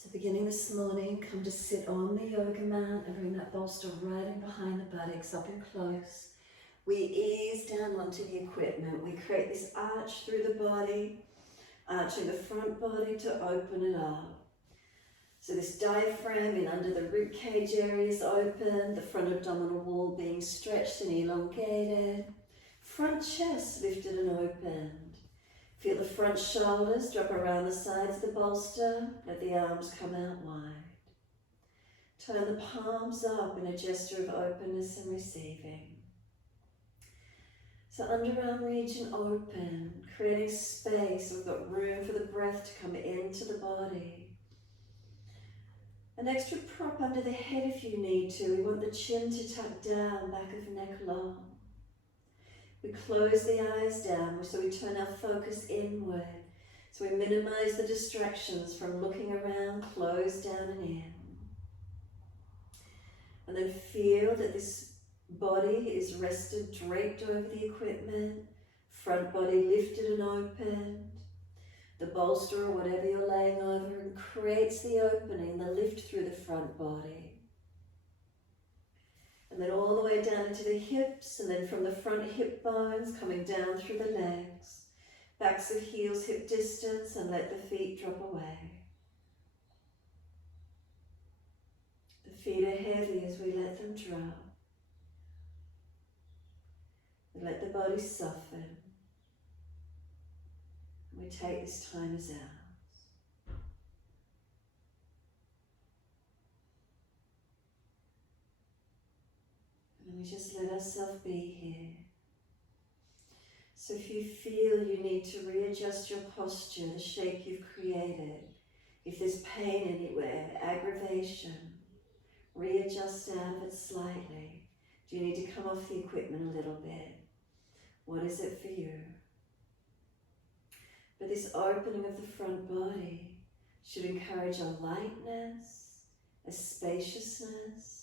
So beginning this morning, come to sit on the yoga mat and bring that bolster right in behind the buttocks, up and close. We ease down onto the equipment. We create this arch through the body, arching the front body to open it up. So this diaphragm in under the rib cage area is open, the front abdominal wall being stretched and elongated, front chest lifted and opened. Feel the front shoulders drop around the sides of the bolster, let the arms come out wide. Turn the palms up in a gesture of openness and receiving. So underarm region open, creating space. We've got room for the breath to come into the body. An extra prop under the head if you need to. We want the chin to tuck down, back of neck long. We close the eyes down, so we turn our focus inward. So we minimize the distractions from looking around, close down and in. And then feel that this body is rested, draped over the equipment, front body lifted and opened. The bolster or whatever you're laying over and creates the opening, the lift through the front body. And then all the way down into the hips, and then from the front hip bones coming down through the legs. Backs of heels hip distance, and let the feet drop away. The feet are heavy as we let them drop. And let the body soften. And we take this time as ours. And we just let ourselves be here. So if you feel you need to readjust your posture, the shape you've created, if there's pain anywhere, aggravation, readjust out of it slightly. Do you need to come off the equipment a little bit? What is it for you? But this opening of the front body should encourage a lightness, a spaciousness,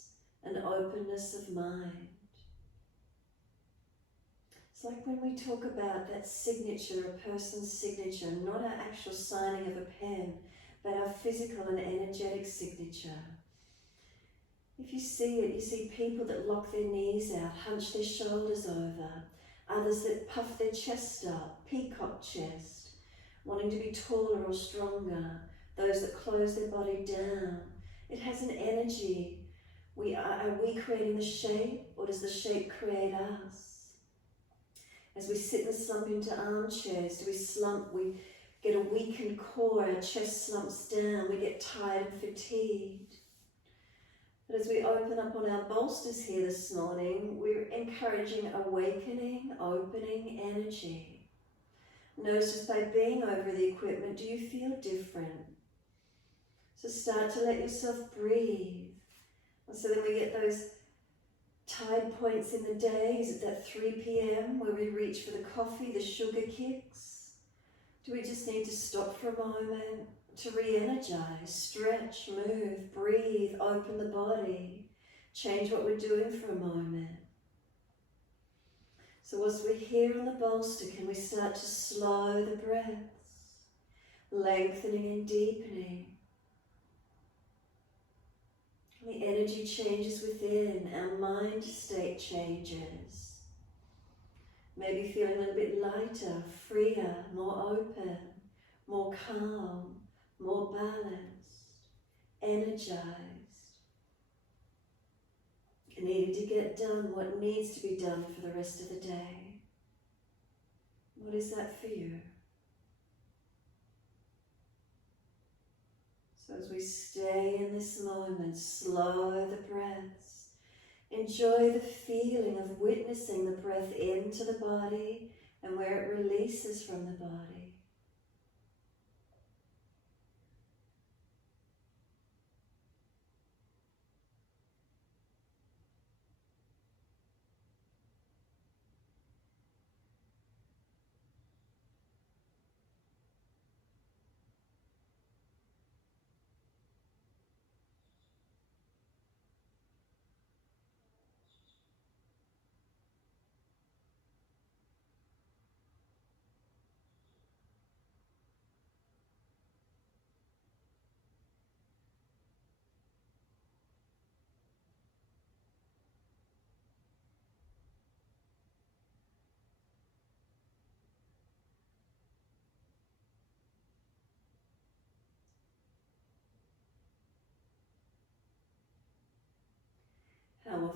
an openness of mind. It's like when we talk about that signature, a person's signature, not our actual signing of a pen, but our physical and energetic signature. If you see it, you see people that lock their knees out, hunch their shoulders over, others that puff their chest up, peacock chest, wanting to be taller or stronger, those that close their body down. It has an energy. Are we creating the shape, or does the shape create us? As we sit and slump into armchairs, do we slump, we get a weakened core, our chest slumps down, we get tired and fatigued. But as we open up on our bolsters here this morning, we're encouraging awakening, opening energy. Notice just by being over the equipment, do you feel different? So start to let yourself breathe. And so then we get those tide points in the day. Is it that 3 p.m. where we reach for the coffee, the sugar kicks? Do we just need to stop for a moment to re-energize, stretch, move, breathe, open the body, change what we're doing for a moment? So whilst we're here on the bolster, can we start to slow the breaths, lengthening and deepening? The energy changes within, our mind state changes. Maybe feeling a little bit lighter, freer, more open, more calm, more balanced, energized. Needing to get done what needs to be done for the rest of the day. What is that for you? So as we stay in this moment, slow the breaths. Enjoy the feeling of witnessing the breath into the body and where it releases from the body.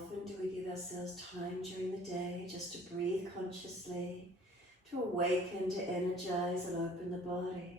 often do we give ourselves time during the day just to breathe consciously, to awaken, to energize and open the body?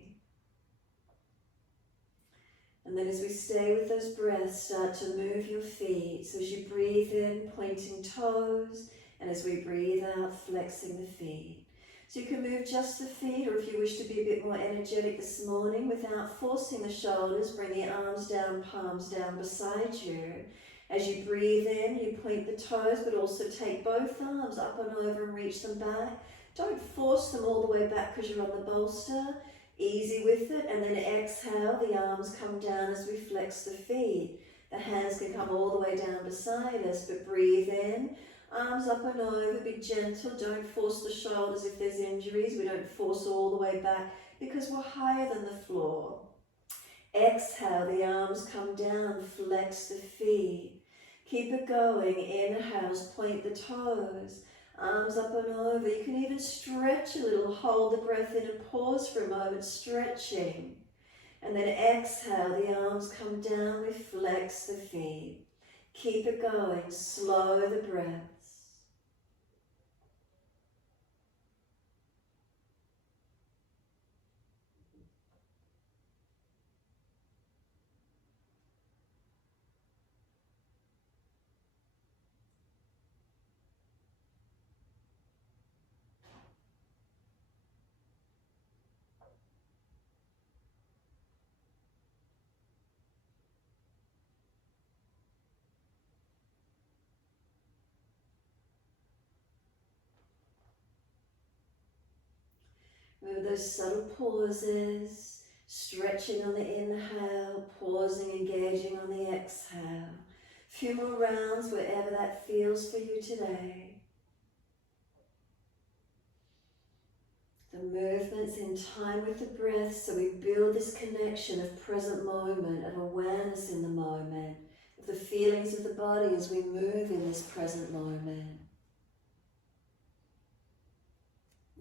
And then as we stay with those breaths, start to move your feet. So as you breathe in, pointing toes, and as we breathe out, flexing the feet. So you can move just the feet, or if you wish to be a bit more energetic this morning, without forcing the shoulders, bring the arms down, palms down beside you. As you breathe in, you point the toes, but also take both arms up and over and reach them back. Don't force them all the way back because you're on the bolster. Easy with it, and then exhale, the arms come down as we flex the feet. The hands can come all the way down beside us, but breathe in, arms up and over, be gentle, don't force the shoulders if there's injuries. We don't force all the way back because we're higher than the floor. Exhale, the arms come down, flex the feet. Keep it going, inhale, point the toes. Arms up and over. You can even stretch a little. Hold the breath in and pause for a moment, stretching. And then exhale, the arms come down, we flex the feet. Keep it going, slow the breaths. Move those subtle pauses, stretching on the inhale, pausing, engaging on the exhale. A few more rounds wherever that feels for you today. The movements in time with the breath, so we build this connection of present moment, of awareness in the moment, of the feelings of the body as we move in this present moment.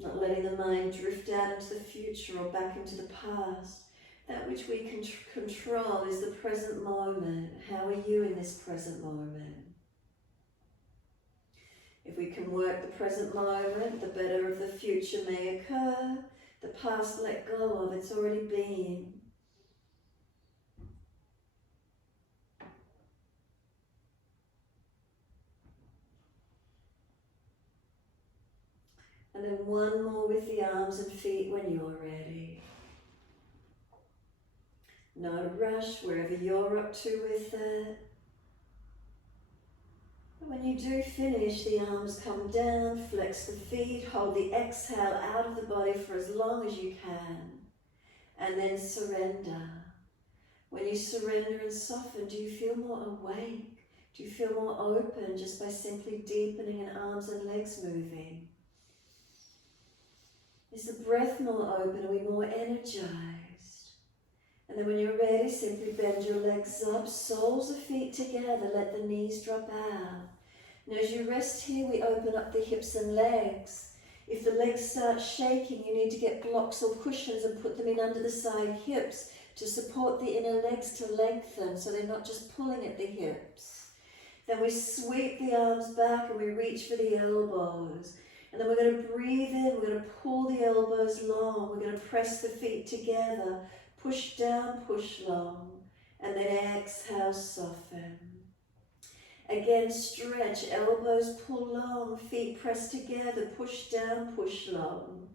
Not letting the mind drift out into the future or back into the past. That which we can control is the present moment. How are you in this present moment? If we can work the present moment, the better of the future may occur. The past let go of, it's already been. And then one more with the arms and feet when you're ready. No rush, wherever you're up to with it. And when you do finish, the arms come down, flex the feet, hold the exhale out of the body for as long as you can. And then surrender. When you surrender and soften, do you feel more awake? Do you feel more open just by simply deepening and arms and legs moving? Is the breath more open? Are we more energized? And then when you're ready, simply bend your legs up, soles of feet together, let the knees drop out. And as you rest here, we open up the hips and legs. If the legs start shaking, you need to get blocks or cushions and put them in under the side hips to support the inner legs to lengthen so they're not just pulling at the hips. Then we sweep the arms back and we reach for the elbows. And then we're going to breathe in, we're going to pull the elbows long, we're going to press the feet together, push down, push long, and then exhale, soften. Again, stretch, elbows pull long, feet press together, push down, push long.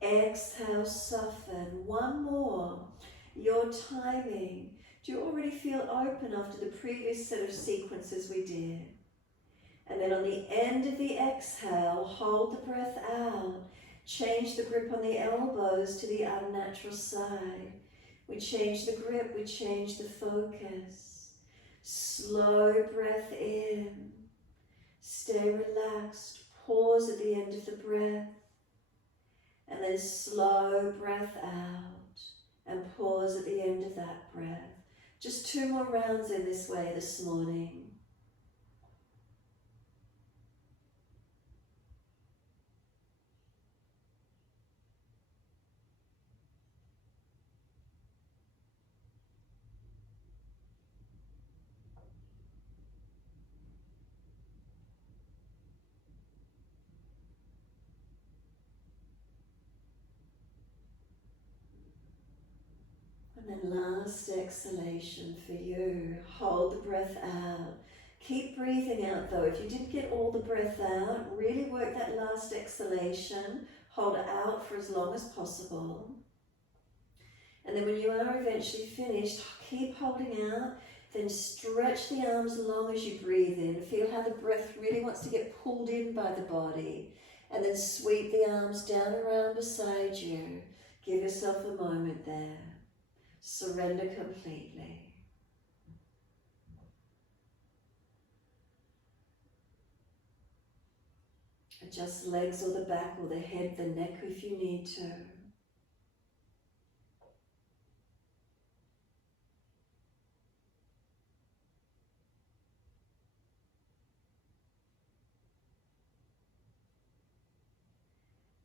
Exhale, soften. One more. Your timing. Do you already feel open after the previous set of sequences we did? And then on the end of the exhale, hold the breath out. Change the grip on the elbows to the unnatural side. We change the grip, we change the focus. Slow breath in. Stay relaxed. Pause at the end of the breath. And then slow breath out. And pause at the end of that breath. Just 2 more rounds in this way this morning. And then last exhalation for you. Hold the breath out. Keep breathing out though. If you didn't get all the breath out, really work that last exhalation. Hold it out for as long as possible. And then when you are eventually finished, keep holding out. Then stretch the arms as long as you breathe in. Feel how the breath really wants to get pulled in by the body. And then sweep the arms down around beside you. Give yourself a moment there. Surrender completely. Adjust legs or the back or the head, the neck if you need to.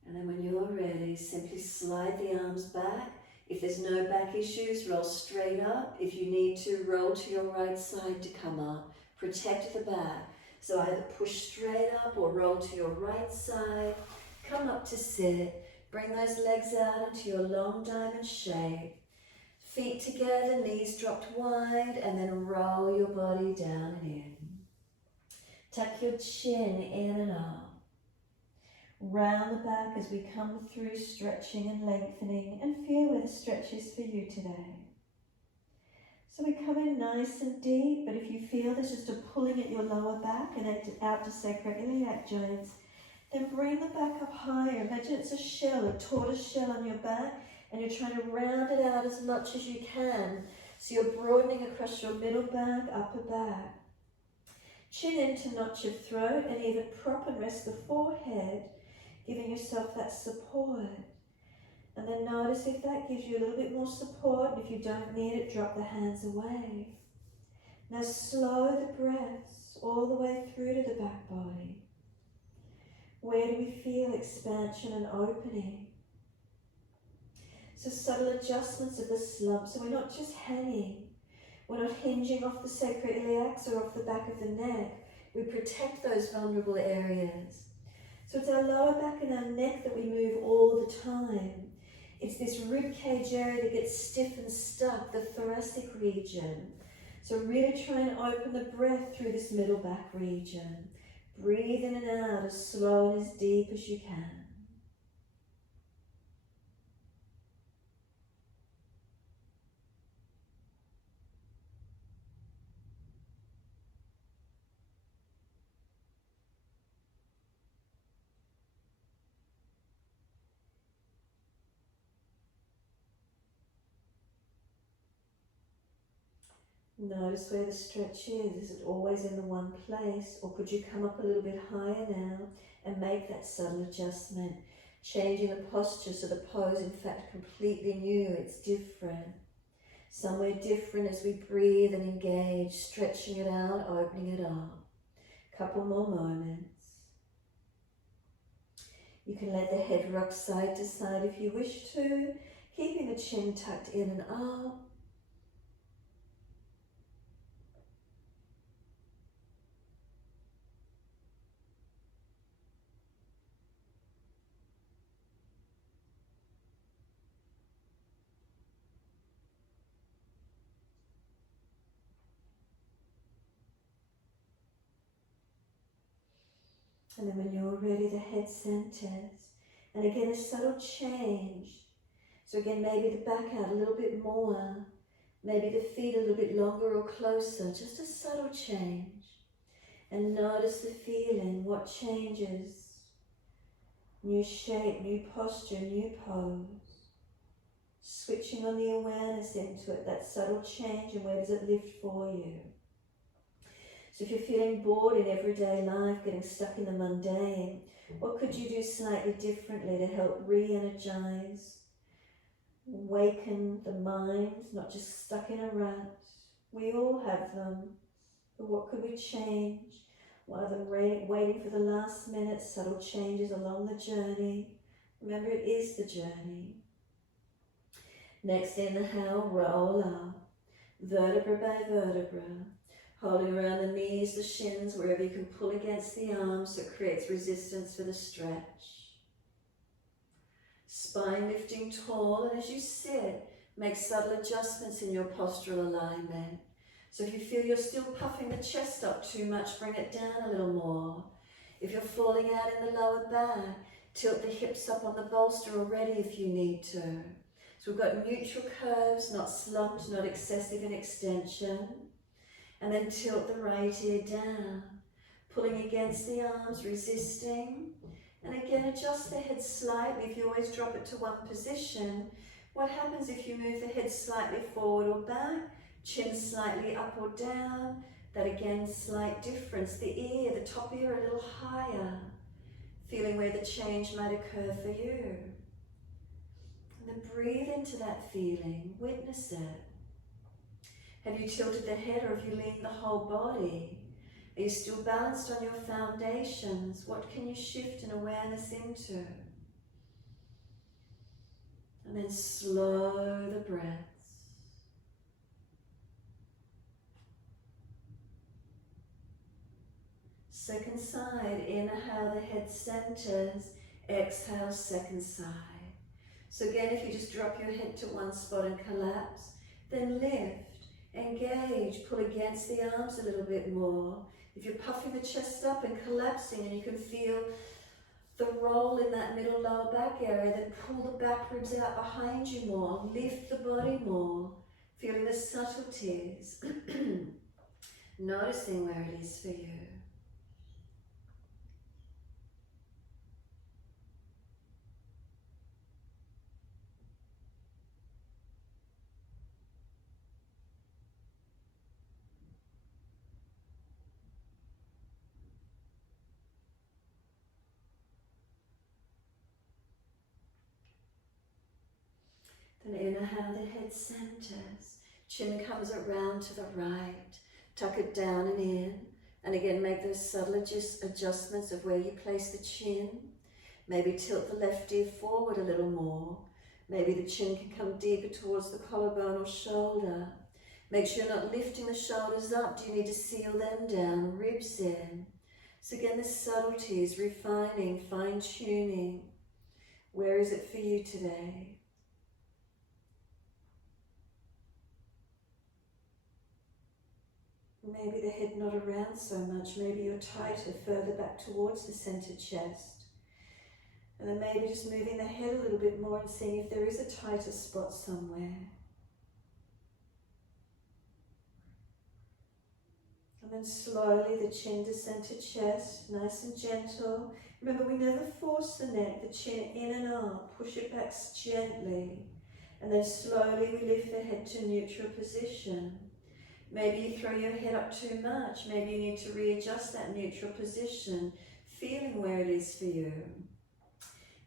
And then when you're ready, simply slide the arms back. If there's no back issues, roll straight up. If you need to, roll to your right side to come up. Protect the back. So either push straight up or roll to your right side. Come up to sit. Bring those legs out into your long diamond shape. Feet together, knees dropped wide, and then roll your body down and in. Tuck your chin in and up. Round the back as we come through, stretching and lengthening, and feel where the stretch is for you today. So we come in nice and deep, but if you feel there's just a pulling at your lower back and out to sacroiliac joints, then bring the back up higher. Imagine it's a shell, a tortoise shell on your back, and you're trying to round it out as much as you can. So you're broadening across your middle back, upper back. Chin in to notch your throat, and even prop and rest the forehead, giving yourself that support. And then notice if that gives you a little bit more support, and if you don't need it, drop the hands away. Now slow the breaths all the way through to the back body. Where do we feel expansion and opening? So subtle adjustments of the slump, so we're not just hanging. We're not hinging off the sacroiliacs or off the back of the neck. We protect those vulnerable areas. So it's our lower back and our neck that we move all the time. It's this rib cage area that gets stiff and stuck, the thoracic region. So really try and open the breath through this middle back region. Breathe in and out as slow and as deep as you can. Notice where the stretch is. Is it always in the one place, or could you come up a little bit higher now and make that subtle adjustment, changing the posture so the pose in fact completely new, it's different. Somewhere different as we breathe and engage, stretching it out, opening it up. Couple more moments. You can let the head rock side to side if you wish to, keeping the chin tucked in and up. And then when you're ready, the head centers. And again, a subtle change. So again, maybe the back out a little bit more. Maybe the feet a little bit longer or closer. Just a subtle change. And notice the feeling, what changes. New shape, new posture, new pose. Switching on the awareness into it, that subtle change, and where does it lift for you? So if you're feeling bored in everyday life, getting stuck in the mundane, what could you do slightly differently to help re-energize, awaken the mind, not just stuck in a rut? We all have them, but what could we change? Rather than waiting for the last minute, subtle changes along the journey. Remember, it is the journey. Next inhale, roll up, vertebra by vertebra. Holding around the knees, the shins, wherever you can pull against the arms so it creates resistance for the stretch. Spine lifting tall, and as you sit, Make subtle adjustments in your postural alignment. So if you feel you're still puffing the chest up too much, bring it down a little more. If you're falling out in the lower back, tilt the hips up on the bolster already if you need to. So we've got neutral curves, not slumped, not excessive in extension. And then tilt the right ear down, pulling against the arms, resisting. And again, adjust the head slightly. If you always drop it to one position, what happens if you move the head slightly forward or back, chin slightly up or down? That again, slight difference. The ear, the top ear a little higher, feeling where the change might occur for you. And then breathe into that feeling, witness it. Have you tilted the head or have you leaned the whole body? Are you still balanced on your foundations? What can you shift in awareness into? And then slow the breaths. Second side, inhale, the head centers. Exhale, second side. So again, if you just drop your head to one spot and collapse, then lift. Engage, pull against the arms a little bit more. If you're puffing the chest up and collapsing and you can feel the roll in that middle lower back area, then pull the back ribs out behind you more. Lift the body more, feeling the subtleties. Noticing where it is for you. Then inhale, the head centers. Chin comes around to the right. Tuck it down and in. And again, make those subtle adjustments of where you place the chin. Maybe tilt the left ear forward a little more. Maybe the chin can come deeper towards the collarbone or shoulder. Make sure you're not lifting the shoulders up. Do you need to seal them down? Ribs in. So again, the subtleties, refining, fine-tuning. Where is it for you today? Maybe the head not around so much, maybe you're tighter further back towards the centered chest. And then maybe just moving the head a little bit more and seeing if there is a tighter spot somewhere. And then slowly the chin to centered chest, nice and gentle. Remember, we never force the neck, the chin in and up, push it back gently. And then slowly we lift the head to neutral position. Maybe you throw your head up too much. Maybe you need to readjust that neutral position, feeling where it is for you.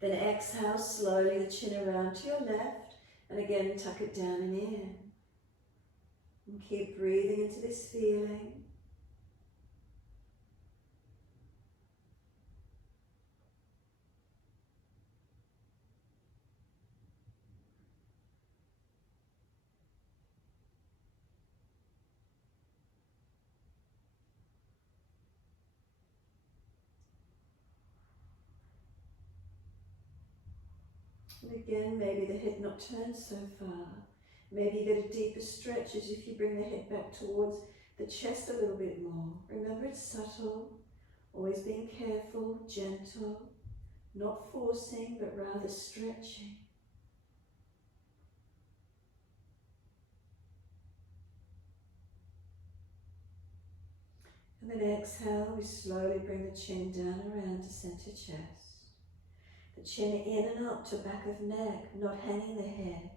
Then exhale slowly, the chin around to your left, and again tuck it down and in. And keep breathing into this feeling. And again, maybe the head not turned so far. Maybe you get a deeper stretch as if you bring the head back towards the chest a little bit more. Remember, it's subtle, always being careful, gentle, not forcing, but rather stretching. And then exhale, we slowly bring the chin down around to center chest. The chin in and up to back of neck, not hanging the head.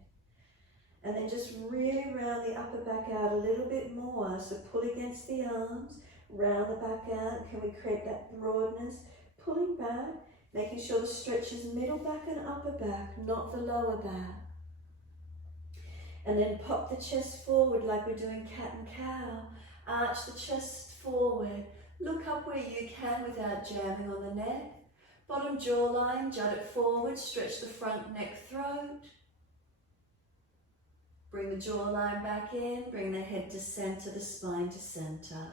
And then just really round the upper back out a little bit more. So pull against the arms, round the back out. Can we create that broadness? Pulling back, making sure the stretch is middle back and upper back, not the lower back. And then pop the chest forward like we're doing cat and cow. Arch the chest forward. Look up where you can without jamming on the neck. Bottom jawline, jut it forward, stretch the front neck, throat. Bring the jawline back in, bring the head to center, the spine to center.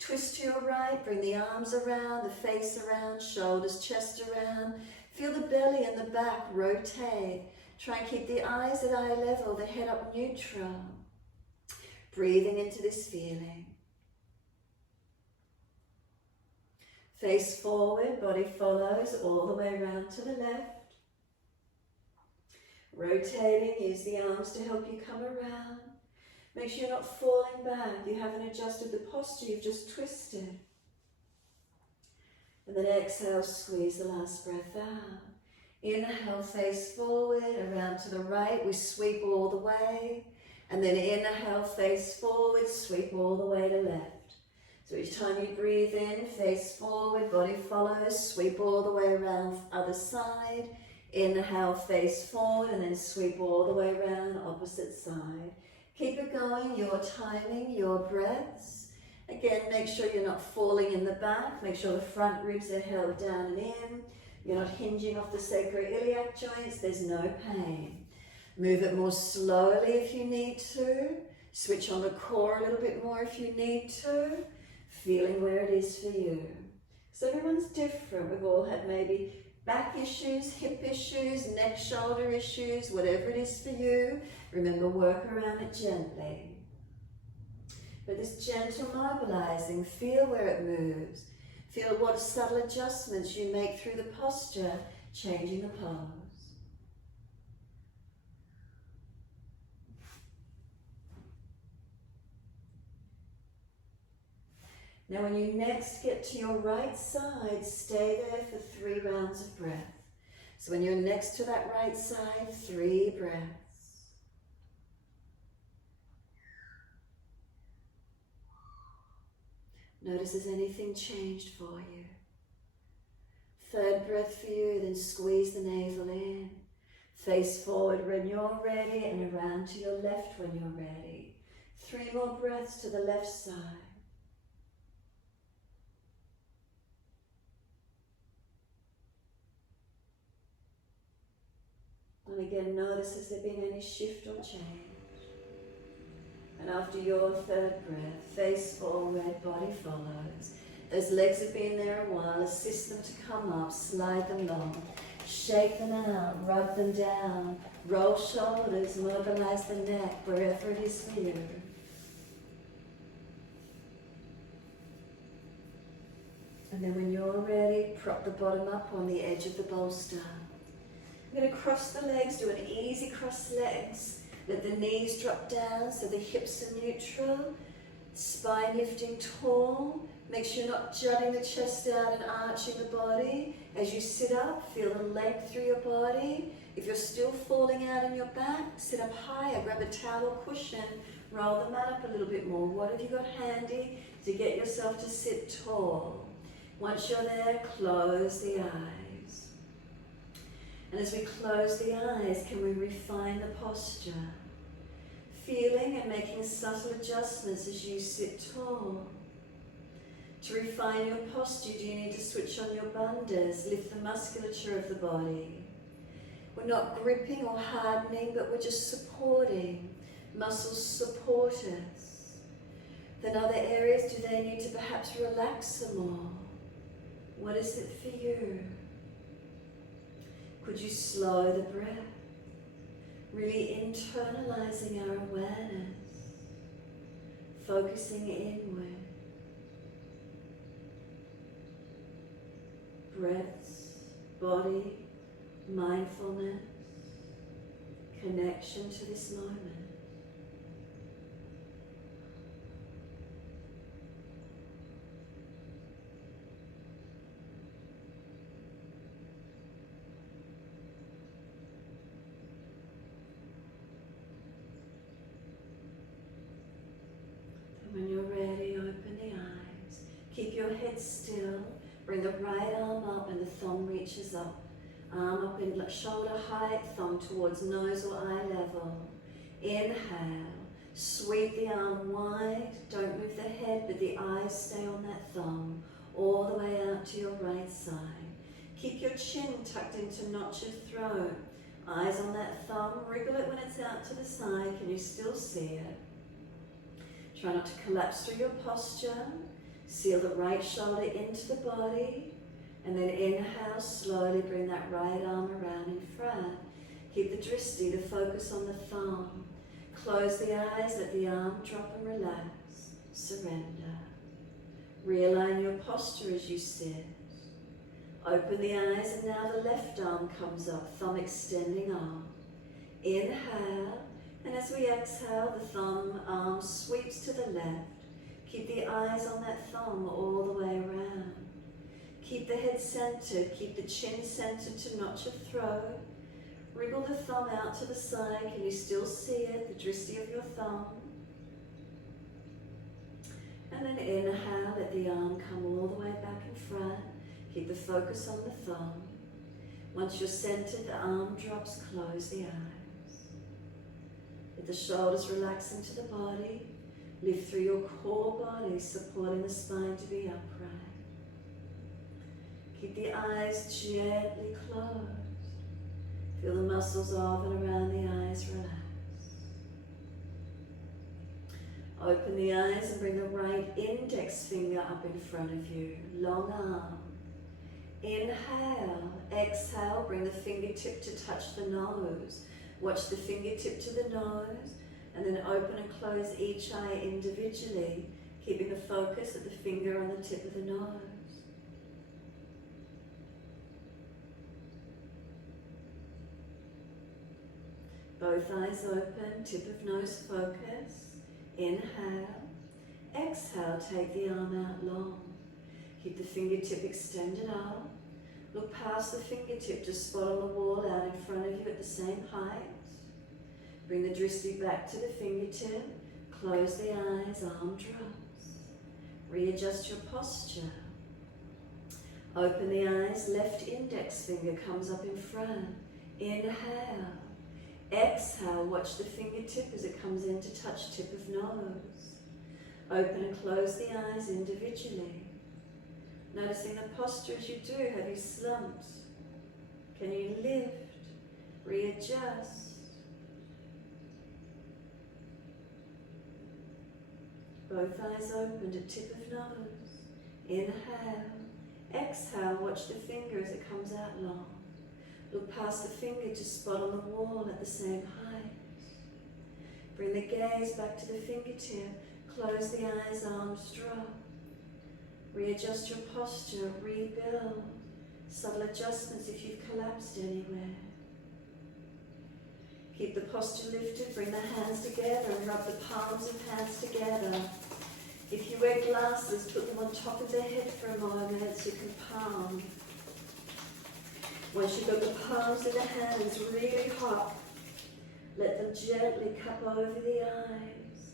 Twist to your right, bring the arms around, the face around, shoulders, chest around. Feel the belly and the back rotate. Try and keep the eyes at eye level, the head up neutral. Breathing into this feeling. Face forward, body follows all the way around to the left. Rotating, use the arms to help you come around. Make sure you're not falling back. You haven't adjusted the posture, you've just twisted. And then exhale, squeeze the last breath out. Inhale, face forward, around to the right, we sweep all the way. And then inhale, face forward, sweep all the way to left. So each time you breathe in, face forward, body follows, sweep all the way around other side. Inhale, face forward, and then sweep all the way around opposite side. Keep it going, your timing, your breaths. Again, make sure you're not falling in the back. Make sure the front ribs are held down and in. You're not hinging off the sacroiliac joints. There's no pain. Move it more slowly if you need to. Switch on the core a little bit more if you need to. Feeling where it is for you. So everyone's different. We've all had maybe back issues, hip issues, neck, shoulder issues, whatever it is for you. Remember, work around it gently. But this gentle mobilizing, feel where it moves. Feel what subtle adjustments you make through the posture, changing the pose. Now when you next get to your right side, stay there for 3 rounds of breath. So when you're next to that right side, 3 breaths. Notice has anything changed for you. 3rd breath for you, then squeeze the navel in. Face forward when you're ready and around to your left when you're ready. 3 more breaths to the left side. And again, notice has there been any shift or change. And after your 3rd breath, face forward, body follows. Those legs have been there a while, assist them to come up, slide them long, shake them out, rub them down, roll shoulders, mobilize the neck, wherever it is for you. And then when you're ready, prop the bottom up on the edge of the bolster. I'm going to cross the legs, do an easy cross legs. Let the knees drop down so the hips are neutral. Spine lifting tall. Make sure you're not jutting the chest out and arching the body. As you sit up, feel the length through your body. If you're still falling out in your back, sit up higher. Grab a towel or cushion. Roll the mat up a little bit more. What have you got handy to get yourself to sit tall? Once you're there, close the eyes. And as we close the eyes, can we refine the posture? Feeling and making subtle adjustments as you sit tall. To refine your posture, do you need to switch on your bandhas, lift the musculature of the body? We're not gripping or hardening, but we're just supporting. Muscles support us. Then other areas, do they need to perhaps relax some more? What is it for you? Could you slow the breath? Really internalizing our awareness, focusing inward. Breaths, body, mindfulness, connection to this moment. When you're ready, open the eyes. Keep your head still. Bring the right arm up and the thumb reaches up. Arm up in shoulder height, thumb towards nose or eye level. Inhale. Sweep the arm wide. Don't move the head, but the eyes stay on that thumb. All the way out to your right side. Keep your chin tucked into notch of throat. Eyes on that thumb. Wriggle it when it's out to the side. Can you still see it? Try not to collapse through your posture. Seal the right shoulder into the body. And then inhale, slowly bring that right arm around in front. Keep the drishti, the focus on the thumb. Close the eyes, let the arm drop and relax. Surrender. Realign your posture as you sit. Open the eyes and now the left arm comes up, thumb extending arm. Inhale, and as we exhale, the thumb arm sweeps to the left. Keep the eyes on that thumb all the way around. Keep the head centered, keep the chin centered to notch your throat. Wriggle the thumb out to the side, can you still see it, the drishti of your thumb? And then inhale, let the arm come all the way back in front. Keep the focus on the thumb. Once you're centered, the arm drops, close the eyes. Let the shoulders relax into the body. Lift through your core body, supporting the spine to be upright. Keep the eyes gently closed. Feel the muscles of and around the eyes relax. Open the eyes and bring the right index finger up in front of you, long arm. Inhale, exhale, bring the fingertip to touch the nose. Watch the fingertip to the nose, and then open and close each eye individually, keeping the focus of the finger on the tip of the nose. Both eyes open, tip of nose focus. Inhale, exhale, take the arm out long. Keep the fingertip extended up. Look past the fingertip to spot on the wall out in front of you at the same height. Bring the drishti back to the fingertip. Close the eyes, arm drops. Readjust your posture. Open the eyes, left index finger comes up in front. Inhale. Exhale, watch the fingertip as it comes in to touch tip of nose. Open and close the eyes individually. Noticing the posture as you do. Have you slumped? Can you lift? Readjust. Both eyes open to tip of nose. Inhale. Exhale, watch the finger as it comes out long. Look past the finger to spot on the wall at the same height. Bring the gaze back to the fingertip. Close the eyes, arms drop. Readjust your posture, rebuild. Subtle adjustments if you've collapsed anywhere. Keep the posture lifted, bring the hands together and rub the palms of hands together. If you wear glasses, put them on top of the head for a moment so you can palm. Once you've got the palms of the hands really hot, let them gently cup over the eyes.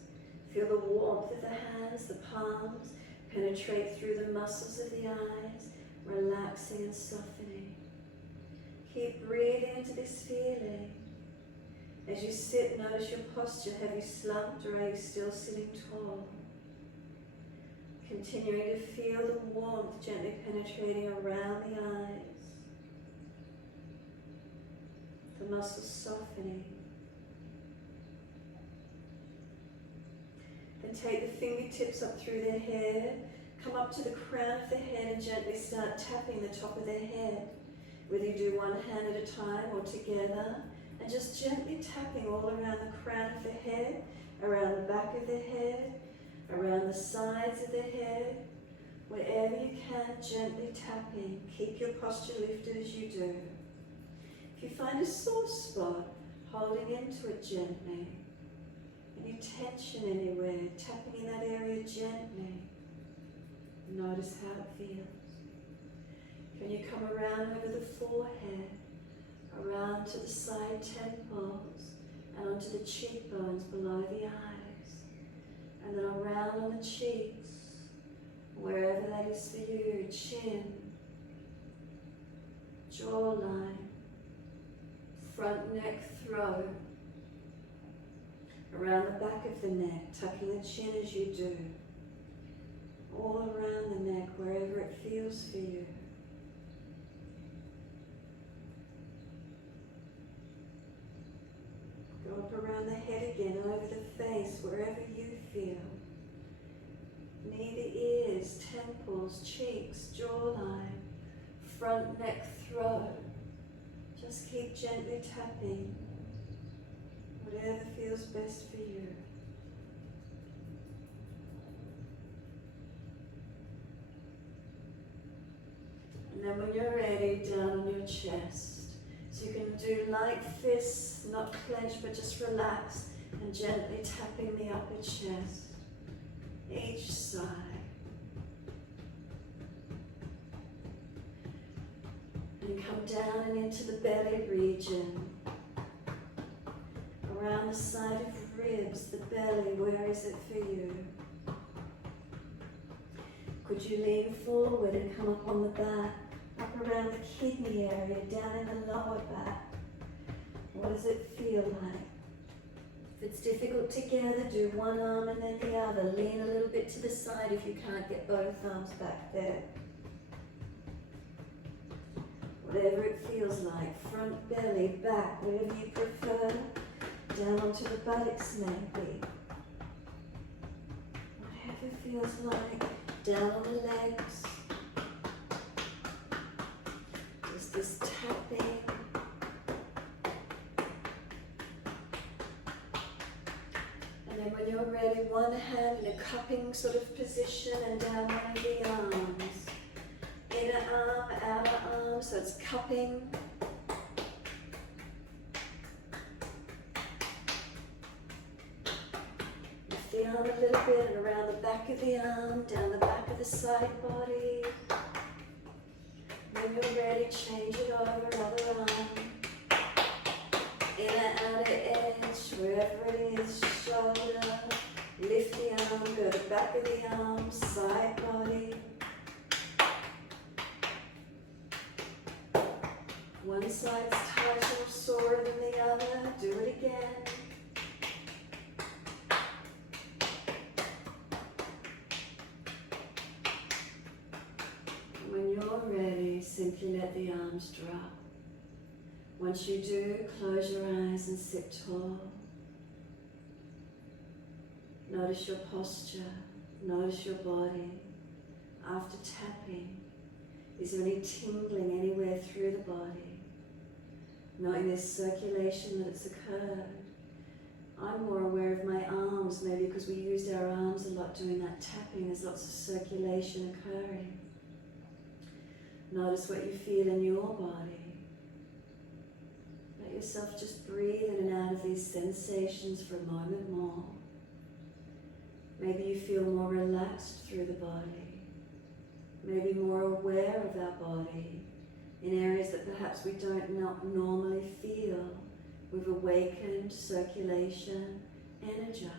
Feel the warmth of the hands, the palms, penetrate through the muscles of the eyes, relaxing and softening. Keep breathing into this feeling. As you sit, notice your posture. Have you slumped or are you still sitting tall? Continuing to feel the warmth gently penetrating around the eyes. The muscles softening. Then take the fingertips up through their head, come up to the crown of the head and gently start tapping the top of their head. Whether you do one hand at a time or together, and just gently tapping all around the crown of the head, around the back of the head, around the sides of the head, wherever you can, gently tapping. Keep your posture lifted as you do. If you find a sore spot, holding into it gently. Any tension anywhere, tapping in that area gently. Notice how it feels. Can you come around over the forehead, around to the side temples, and onto the cheekbones below the eyes, and then around on the cheeks, wherever that is for you, chin, jawline, front neck, throat, around the back of the neck, tucking the chin as you do, all around the neck, wherever it feels for you. Go up around the head again, over the face, wherever you feel. Knee to ears, temples, cheeks, jawline, front neck, throat. Just keep gently tapping, whatever feels best for you. And then when you're ready, down on your chest. So you can do light fists, not clenched, but just relaxed and gently tapping the upper chest, each side. And come down and into the belly region. Around the side of ribs, the belly, where is it for you? Could you lean forward and come up on the back, up around the kidney area, down in the lower back? What does it feel like? If it's difficult together, do one arm and then the other. Lean a little bit to the side if you can't get both arms back there. Whatever it feels like, front belly, back, whatever you prefer. Down onto the buttocks maybe. Whatever it feels like. Down on the legs. Just this tapping. And then when you're ready, one hand in a cupping sort of position and down one of the arms. Inner arm, outer arm, so it's cupping. Lift the arm a little bit and around the back of the arm, down the back of the side body. When you're ready, change it over, other arm. Inner, outer edge, wherever it is, shoulder. Lift the arm, go to the back of the arm, side body. One side's tighter or sore than the other. Do it again. When you're ready, simply let the arms drop. Once you do, close your eyes and sit tall. Notice your posture. Notice your body. After tapping, is there any tingling anywhere through the body? Knowing there's circulation that's occurred. I'm more aware of my arms, maybe because we used our arms a lot doing that tapping. There's lots of circulation occurring. Notice what you feel in your body. Let yourself just breathe in and out of these sensations for a moment more. Maybe you feel more relaxed through the body. Maybe more aware of our body in areas that perhaps we don't normally feel. We've awakened, circulation, energized.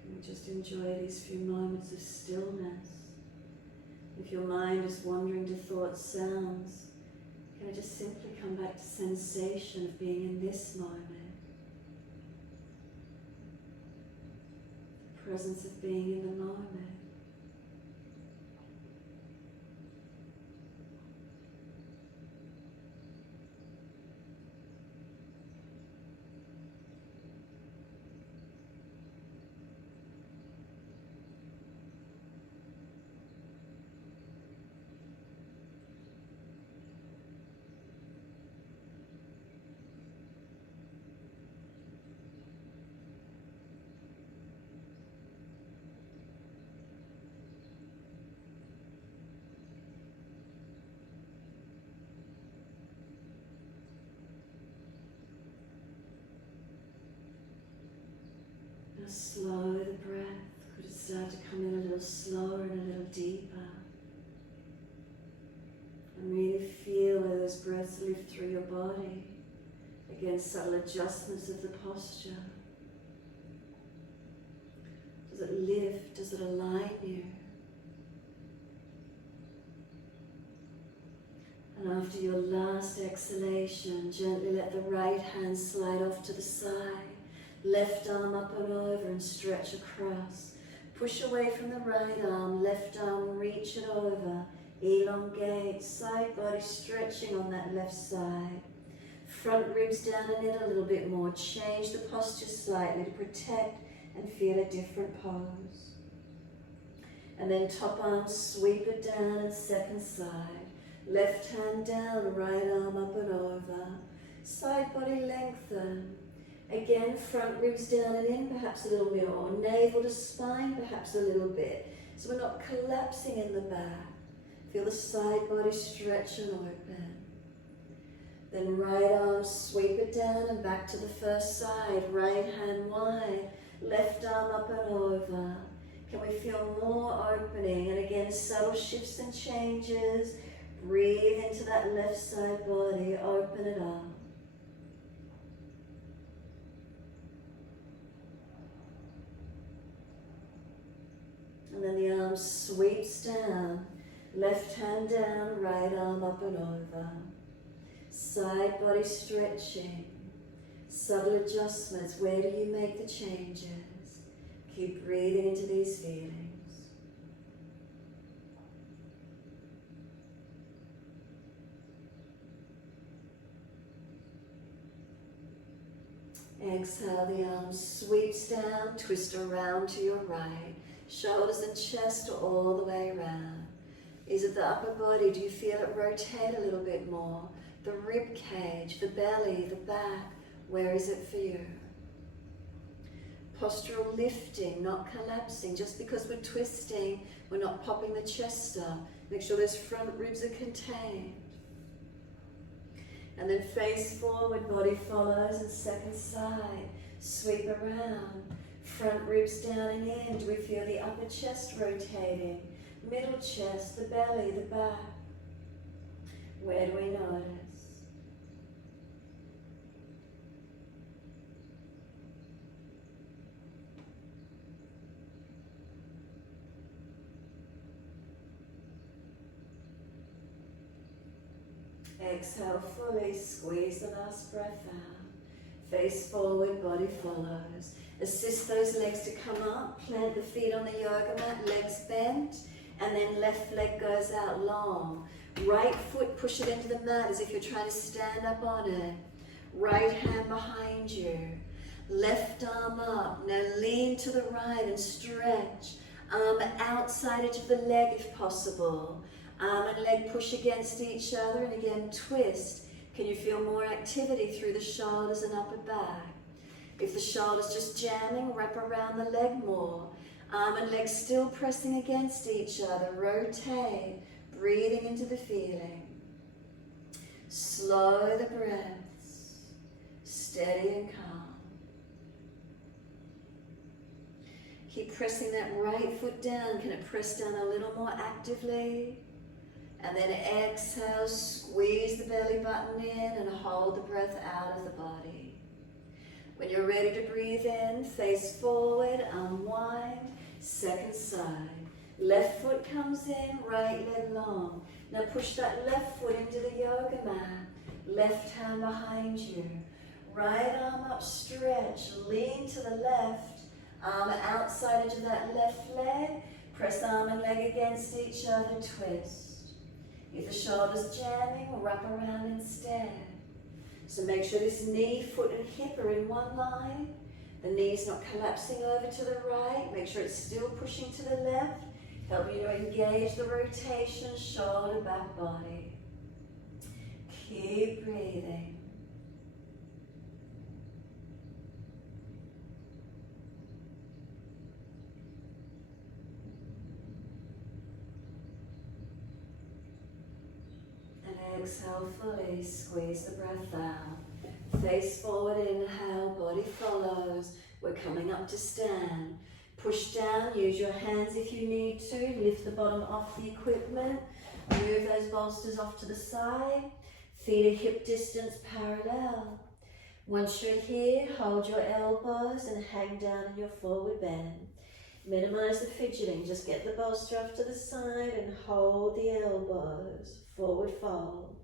Can we just enjoy these few moments of stillness? If your mind is wandering to thoughts, sounds, can I just simply come back to sensation of being in this moment? The presence of being in the moment. Slow the breath. Could it start to come in a little slower and a little deeper? And really feel where those breaths lift through your body. Again, subtle adjustments of the posture. Does it lift? Does it align you? And after your last exhalation, gently let the right hand slide off to the side. Left arm up and over and stretch across. Push away from the right arm, left arm, reach it over. Elongate, side body stretching on that left side. Front ribs down and in a little bit more. Change the posture slightly to protect and feel a different pose. And then top arm, sweep it down and second side. Left hand down, right arm up and over. Side body lengthen. Again, front ribs down and in, perhaps a little bit more. Navel to spine, perhaps a little bit. So we're not collapsing in the back. Feel the side body stretch and open. Then right arm, sweep it down and back to the first side. Right hand wide, left arm up and over. Can we feel more opening? And again, subtle shifts and changes. Breathe into that left side body, open it up. And then the arm sweeps down, left hand down, right arm up and over. Side body stretching, subtle adjustments. Where do you make the changes? Keep breathing into these feelings. Exhale, the arm sweeps down, twist around to your right. Shoulders and chest all the way around. Is it the upper body? Do you feel it rotate a little bit more? The rib cage, the belly, the back, where is it for you? Postural lifting, not collapsing. Just because we're twisting, we're not popping the chest up. Make sure those front ribs are contained. And then face forward, body follows, and second side. Sweep around. Front ribs down and in. Do we feel the upper chest rotating? Middle chest, the belly, the back. Where do we notice? Exhale fully, squeeze the last breath out. Face forward, body follows. Assist those legs to come up, plant the feet on the yoga mat, legs bent, and then left leg goes out long. Right foot, push it into the mat as if you're trying to stand up on it. Right hand behind you. Left arm up. Now lean to the right and stretch. Arm outside edge of the leg if possible. Arm and leg push against each other and again twist. Can you feel more activity through the shoulders and upper back? If the shoulder's just jamming, wrap around the leg more. Arm and leg still pressing against each other. Rotate, breathing into the feeling. Slow the breaths, steady and calm. Keep pressing that right foot down. Can it press down a little more actively? And then exhale, squeeze the belly button in and hold the breath out of the body. When you're ready to breathe in, face forward, unwind, second side. Left foot comes in, right leg long. Now push that left foot into the yoga mat. Left hand behind you. Right arm up, stretch, lean to the left. Arm outside edge of that left leg. Press arm and leg against each other, twist. If the shoulder's jamming, wrap around instead. So make sure this knee, foot and hip are in one line. The knee's not collapsing over to the right. Make sure it's still pushing to the left. Help you to engage the rotation, shoulder, back, body. Keep breathing. Exhale fully, squeeze the breath out. Face forward, inhale, body follows. We're coming up to stand. Push down, use your hands if you need to. Lift the bottom off the equipment. Move those bolsters off to the side. Feet are hip distance parallel. Once you're here, hold your elbows and hang down in your forward bend. Minimize the fidgeting, just get the bolster off to the side and hold the elbows. Forward fold.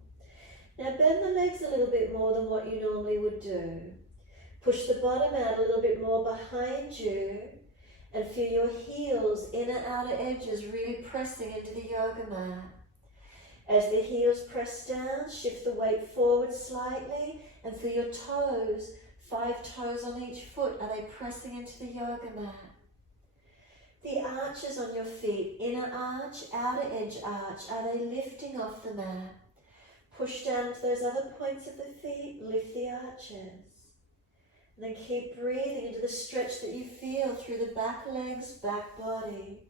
Now bend the legs a little bit more than what you normally would do. Push the bottom out a little bit more behind you and feel your heels, inner outer edges really pressing into the yoga mat. As the heels press down, shift the weight forward slightly and feel your toes 5 toes on each foot. Are they pressing into the yoga mat? The arches on your feet, inner arch, outer edge arch, are they lifting off the mat? Push down to those other points of the feet, lift the arches. And then keep breathing into the stretch that you feel through the back legs, back body.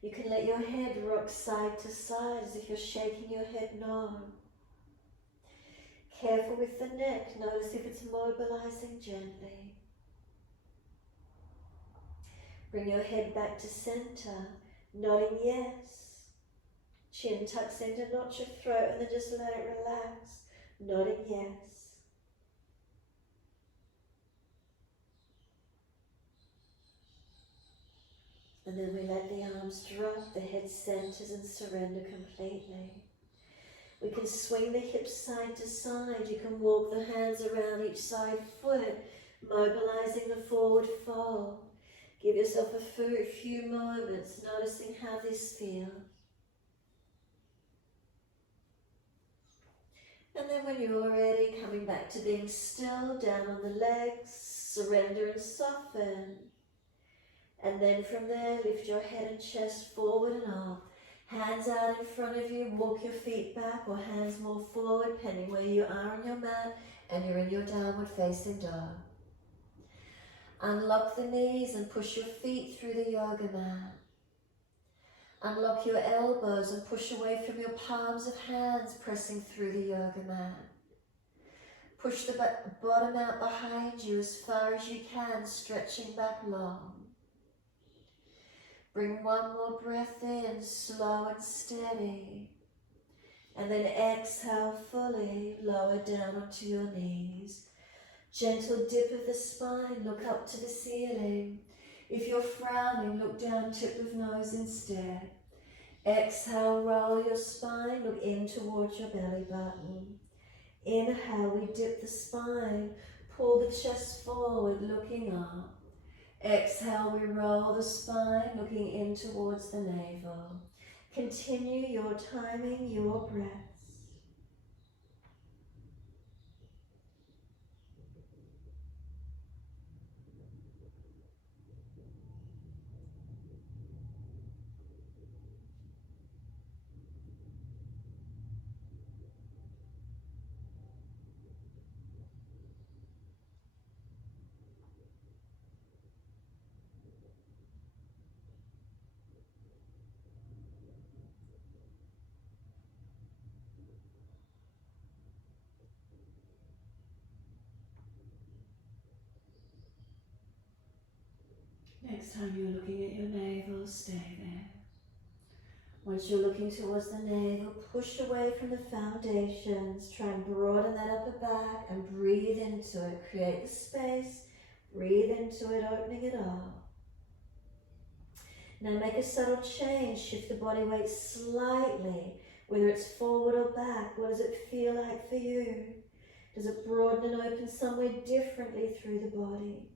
You can let your head rock side to side as if you're shaking your head no. Careful with the neck, notice if it's mobilizing gently. Bring your head back to center, nodding yes. Chin tucks into notch your throat and then just let it relax, nodding yes. And then we let the arms drop, the head centers and surrender completely. We can swing the hips side to side. You can walk the hands around each side foot, mobilizing the forward fold. Give yourself a few moments, noticing how this feels. And then when you're ready, coming back to being still, down on the legs, surrender and soften. And then from there, lift your head and chest forward and up. Hands out in front of you, walk your feet back or hands more forward, depending where you are on your mat, and you're in your downward facing dog. Unlock the knees and push your feet through the yoga mat. Unlock your elbows and push away from your palms of hands, pressing through the yoga mat. Push the bottom out behind you as far as you can, stretching back long. Bring one more breath in, slow and steady. And then exhale fully, lower down onto your knees. Gentle dip of the spine, look up to the ceiling. If you're frowning, look down, tip of nose instead. Exhale, roll your spine, look in towards your belly button. Inhale, we dip the spine, pull the chest forward, looking up. Exhale, we roll the spine, looking in towards the navel. Continue your timing, your breaths. Next time you're looking at your navel, stay there. Once you're looking towards the navel, push away from the foundations. Try and broaden that upper back and breathe into it. Create the space, breathe into it, opening it up. Now make a subtle change, shift the body weight slightly, whether it's forward or back. What does it feel like for you? Does it broaden and open somewhere differently through the body?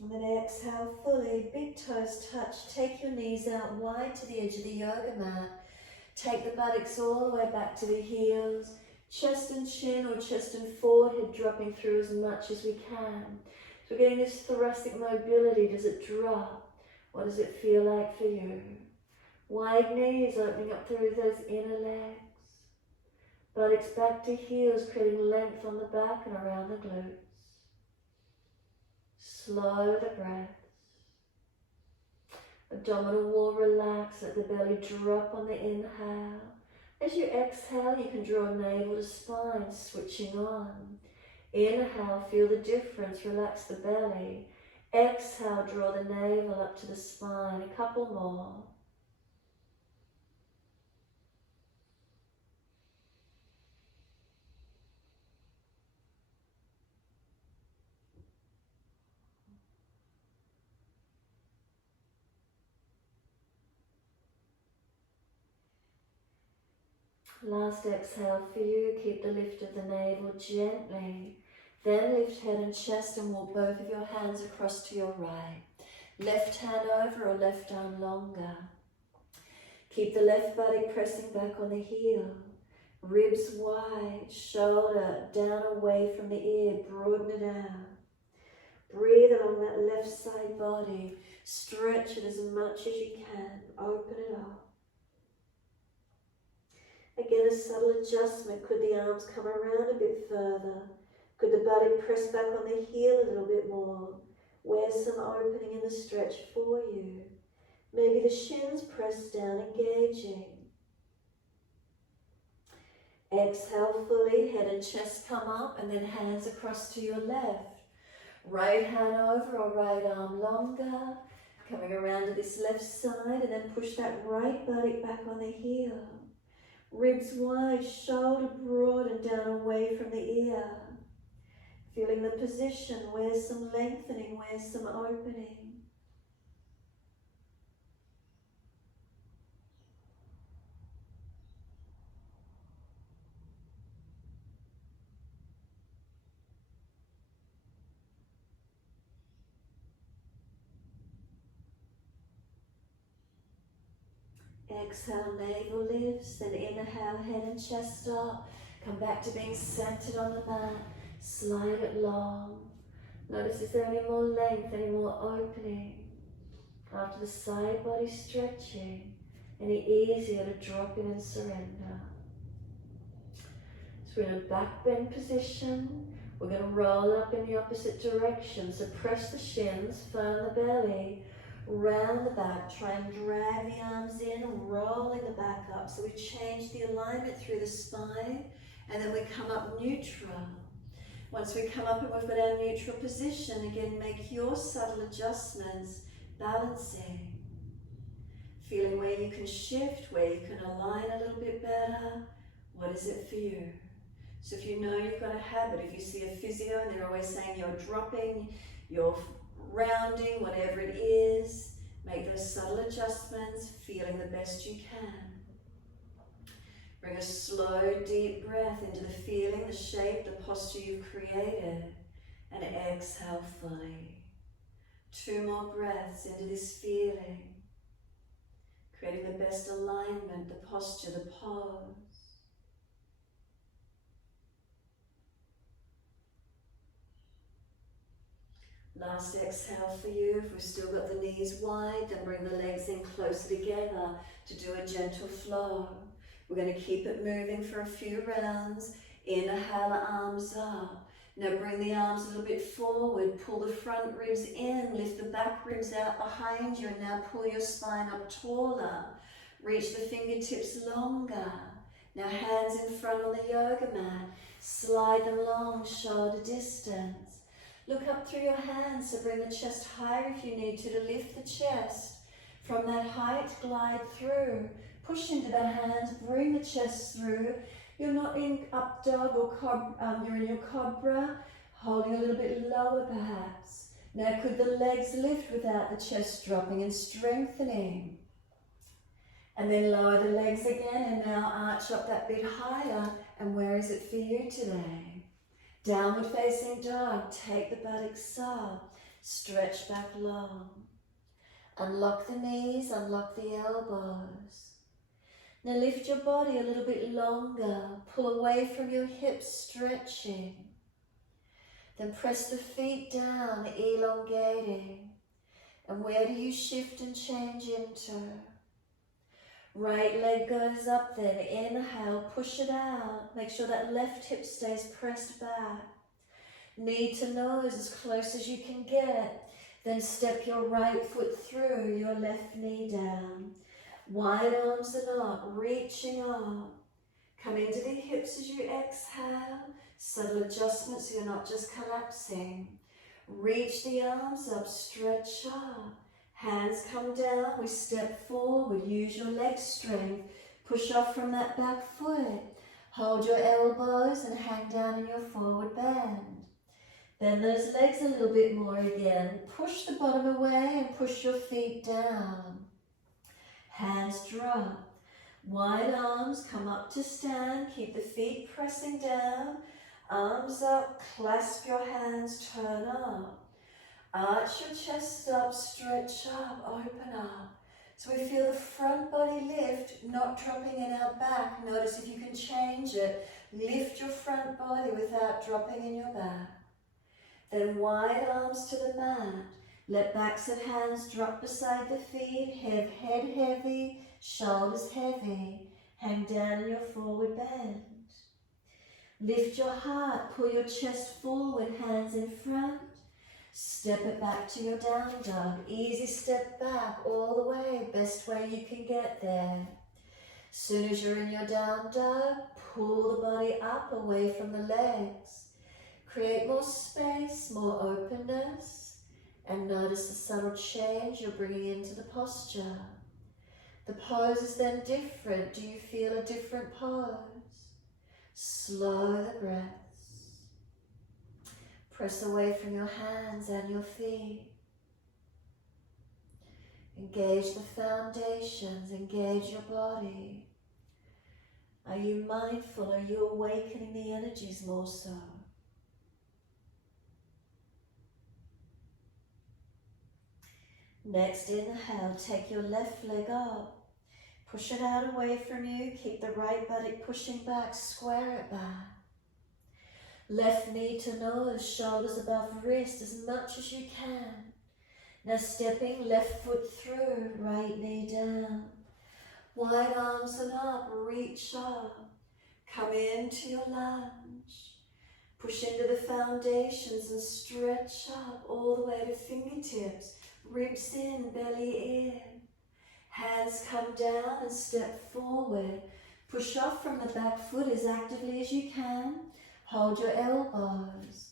And then exhale fully, big toes touch. Take your knees out wide to the edge of the yoga mat. Take the buttocks all the way back to the heels. Chest and chin or chest and forehead dropping through as much as we can. So we're getting this thoracic mobility. Does it drop? What does it feel like for you? Wide knees opening up through those inner legs. Buttocks back to heels, creating length on the back and around the glutes. Slow the breath. Abdominal wall relax, let the belly drop on the inhale. As you exhale, you can draw navel to spine, switching on. Inhale, feel the difference, relax the belly. Exhale, draw the navel up to the spine. A couple more. Last exhale for you, keep the lift of the navel gently. Then lift head and chest and walk both of your hands across to your right. Left hand over or left arm longer. Keep the left body pressing back on the heel. Ribs wide, shoulder down away from the ear, broaden it out. Breathe along that left side body. Stretch it as much as you can. Open it up. Again, a subtle adjustment. Could the arms come around a bit further? Could the body press back on the heel a little bit more? Where's some opening in the stretch for you? Maybe the shins press down, engaging. Exhale fully, head and chest come up, and then hands across to your left. Right hand over or right arm longer. Coming around to this left side, and then push that right buttock back on the heel. Ribs wide, shoulder broad and down away from the ear. Feeling the position, where's some lengthening, where's some opening. Exhale, navel lifts, then inhale, head and chest up. Come back to being centered on the mat. Slide it long. Notice is there any more length, any more opening? After the side body stretching, any easier to drop in and surrender. So we're in a back bend position. We're going to roll up in the opposite direction. So press the shins, firm the belly, round the back. Try and drag the arms in, rolling the back up. So we change the alignment through the spine, and then we come up neutral. Once we come up and we've got our neutral position, again, make your subtle adjustments, balancing. Feeling where you can shift, where you can align a little bit better. What is it for you? So if you know you've got a habit, if you see a physio and they're always saying you're dropping, you're rounding, whatever it is, make those subtle adjustments, feeling the best you can. Bring a slow, deep breath into the feeling, the shape, the posture you've created, and exhale fully. 2 more breaths into this feeling, creating the best alignment, the posture, the pose. Last exhale for you. If we've still got the knees wide, then bring the legs in closer together to do a gentle flow. We're going to keep it moving for a few rounds. Inhale, arms up. Now bring the arms a little bit forward. Pull the front ribs in. Lift the back ribs out behind you. And now pull your spine up taller. Reach the fingertips longer. Now hands in front on the yoga mat. Slide them long, shoulder distance. Look up through your hands, so bring the chest higher if you need to lift the chest. From that height, glide through. Push into the hands, bring the chest through. You're not in up dog or you're in your cobra, holding a little bit lower perhaps. Now could the legs lift without the chest dropping and strengthening? And then lower the legs again and now arch up that bit higher. And where is it for you today? Downward facing dog, take the buttocks up, stretch back long. Unlock the knees, unlock the elbows. Now lift your body a little bit longer, pull away from your hips, stretching. Then press the feet down, elongating. And where do you shift and change into? Right leg goes up then, inhale, push it out. Make sure that left hip stays pressed back. Knee to nose as close as you can get. Then step your right foot through, your left knee down. Wide arms and up, reaching up. Come into the hips as you exhale. Subtle adjustment so you're not just collapsing. Reach the arms up, stretch up. Hands come down, we step forward, use your leg strength. Push off from that back foot. Hold your elbows and hang down in your forward bend. Bend those legs a little bit more again. Push the bottom away and push your feet down. Hands drop. Wide arms, come up to stand. Keep the feet pressing down. Arms up, clasp your hands, turn up. Arch your chest up, stretch up, open up. So we feel the front body lift, not dropping in our back. Notice if you can change it. Lift your front body without dropping in your back. Then wide arms to the mat. Let backs of hands drop beside the feet. Head heavy, shoulders heavy. Hang down in your forward bend. Lift your heart, pull your chest forward, hands in front. Step it back to your down dog. Easy step back all the way, best way you can get there. Soon as you're in your down dog, pull the body up away from the legs. Create more space, more openness, and notice the subtle change you're bringing into the posture. The pose is then different. Do you feel a different pose? Slow the breaths. Press away from your hands and your feet. Engage the foundations, engage your body. Are you mindful? Are you awakening the energies more so? Next inhale, take your left leg up. Push it out away from you. Keep the right buttock pushing back, square it back. Left knee to nose, shoulders above wrist as much as you can. Now stepping left foot through, right knee down. Wide arms and up, reach up. Come into your lunge. Push into the foundations and stretch up all the way to fingertips. Ribs in, belly in. Hands come down and step forward. Push off from the back foot as actively as you can. Hold your elbows.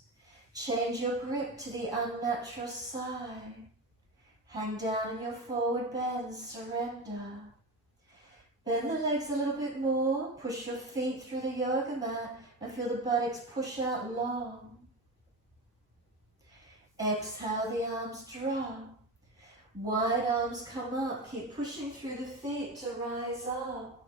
Change your grip to the unnatural side. Hang down in your forward bend, surrender. Bend the legs a little bit more. Push your feet through the yoga mat and feel the buttocks push out long. Exhale, the arms drop. Wide arms come up. Keep pushing through the feet to rise up.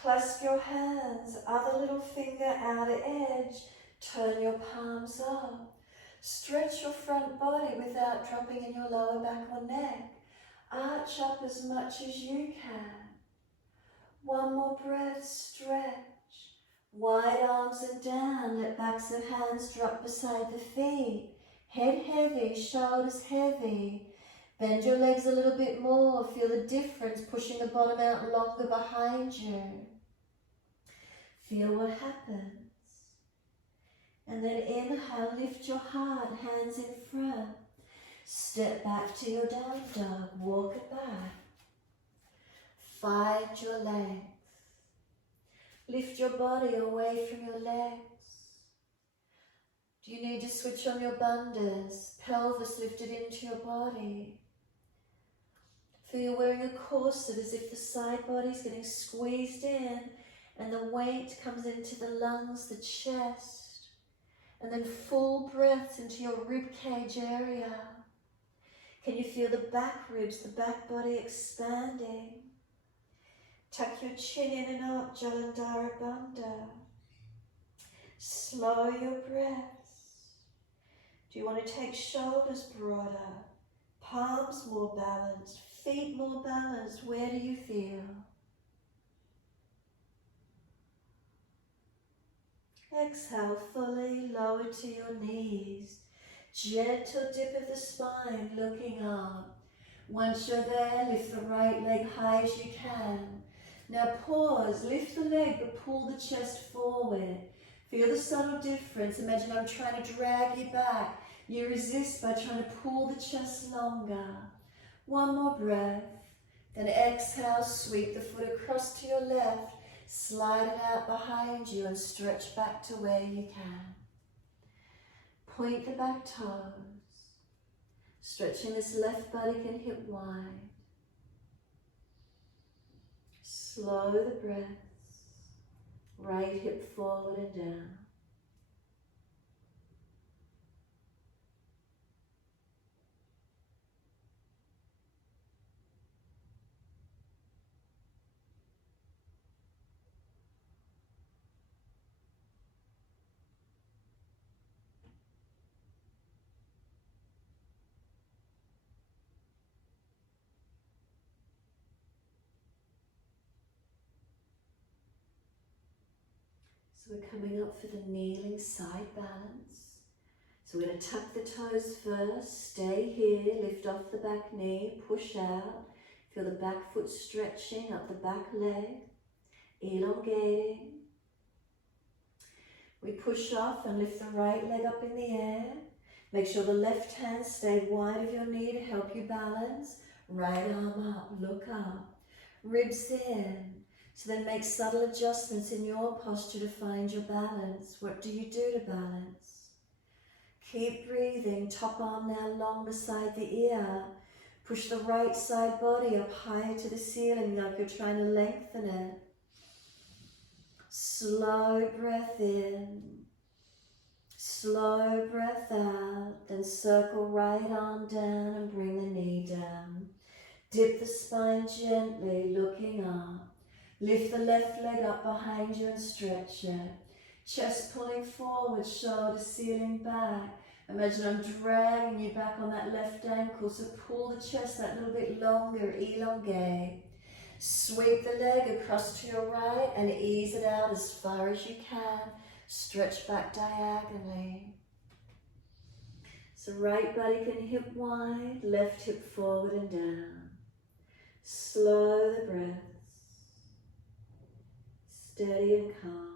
Clasp your hands, other little finger outer edge. Turn your palms up. Stretch your front body without dropping in your lower back or neck. Arch up as much as you can. One more breath, stretch. Wide arms and down, let backs of hands drop beside the feet. Head heavy, shoulders heavy. Bend your legs a little bit more. Feel the difference, pushing the bottom out longer behind you. Feel what happens. And then inhale, lift your heart, hands in front. Step back to your down dog, walk it back. Find your length. Lift your body away from your legs. Do you need to switch on your bandhas? Pelvis lifted into your body. Feel you're wearing a corset as if the side body's getting squeezed in and the weight comes into the lungs, the chest, and then full breaths into your rib cage area. Can you feel the back ribs, the back body expanding? Tuck your chin in and up, Jalandhara Bandha. Slow your breaths. Do you want to take shoulders broader, palms more balanced, feet more balanced? Where do you feel? Exhale fully, lower to your knees. Gentle dip of the spine, looking up. Once you're there, lift the right leg high as you can. Now pause, lift the leg but pull the chest forward. Feel the subtle difference. Imagine I'm trying to drag you back. You resist by trying to pull the chest longer. One more breath. Then exhale, sweep the foot across to your left. Slide it out behind you and stretch back to where you can. Point the back toes. Stretching this left buttock and hip wide. Slow the breaths. Right hip forward and down. So we're coming up for the kneeling side balance. So we're going to tuck the toes first, stay here, lift off the back knee, push out. Feel the back foot stretching up the back leg, elongating. We push off and lift the right leg up in the air. Make sure the left hand stay wide of your knee to help you balance. Right arm up, look up. Ribs in. So then make subtle adjustments in your posture to find your balance. What do you do to balance? Keep breathing. Top arm now long beside the ear. Push the right side body up higher to the ceiling like you're trying to lengthen it. Slow breath in. Slow breath out, then circle right arm down and bring the knee down. Dip the spine gently, looking up. Lift the left leg up behind you and stretch it. Chest pulling forward, shoulder ceiling back. Imagine I'm dragging you back on that left ankle, so pull the chest that little bit longer, elongate. Sweep the leg across to your right and ease it out as far as you can. Stretch back diagonally. So right body can hip wide, left hip forward and down. Slow the breaths. Steady and calm.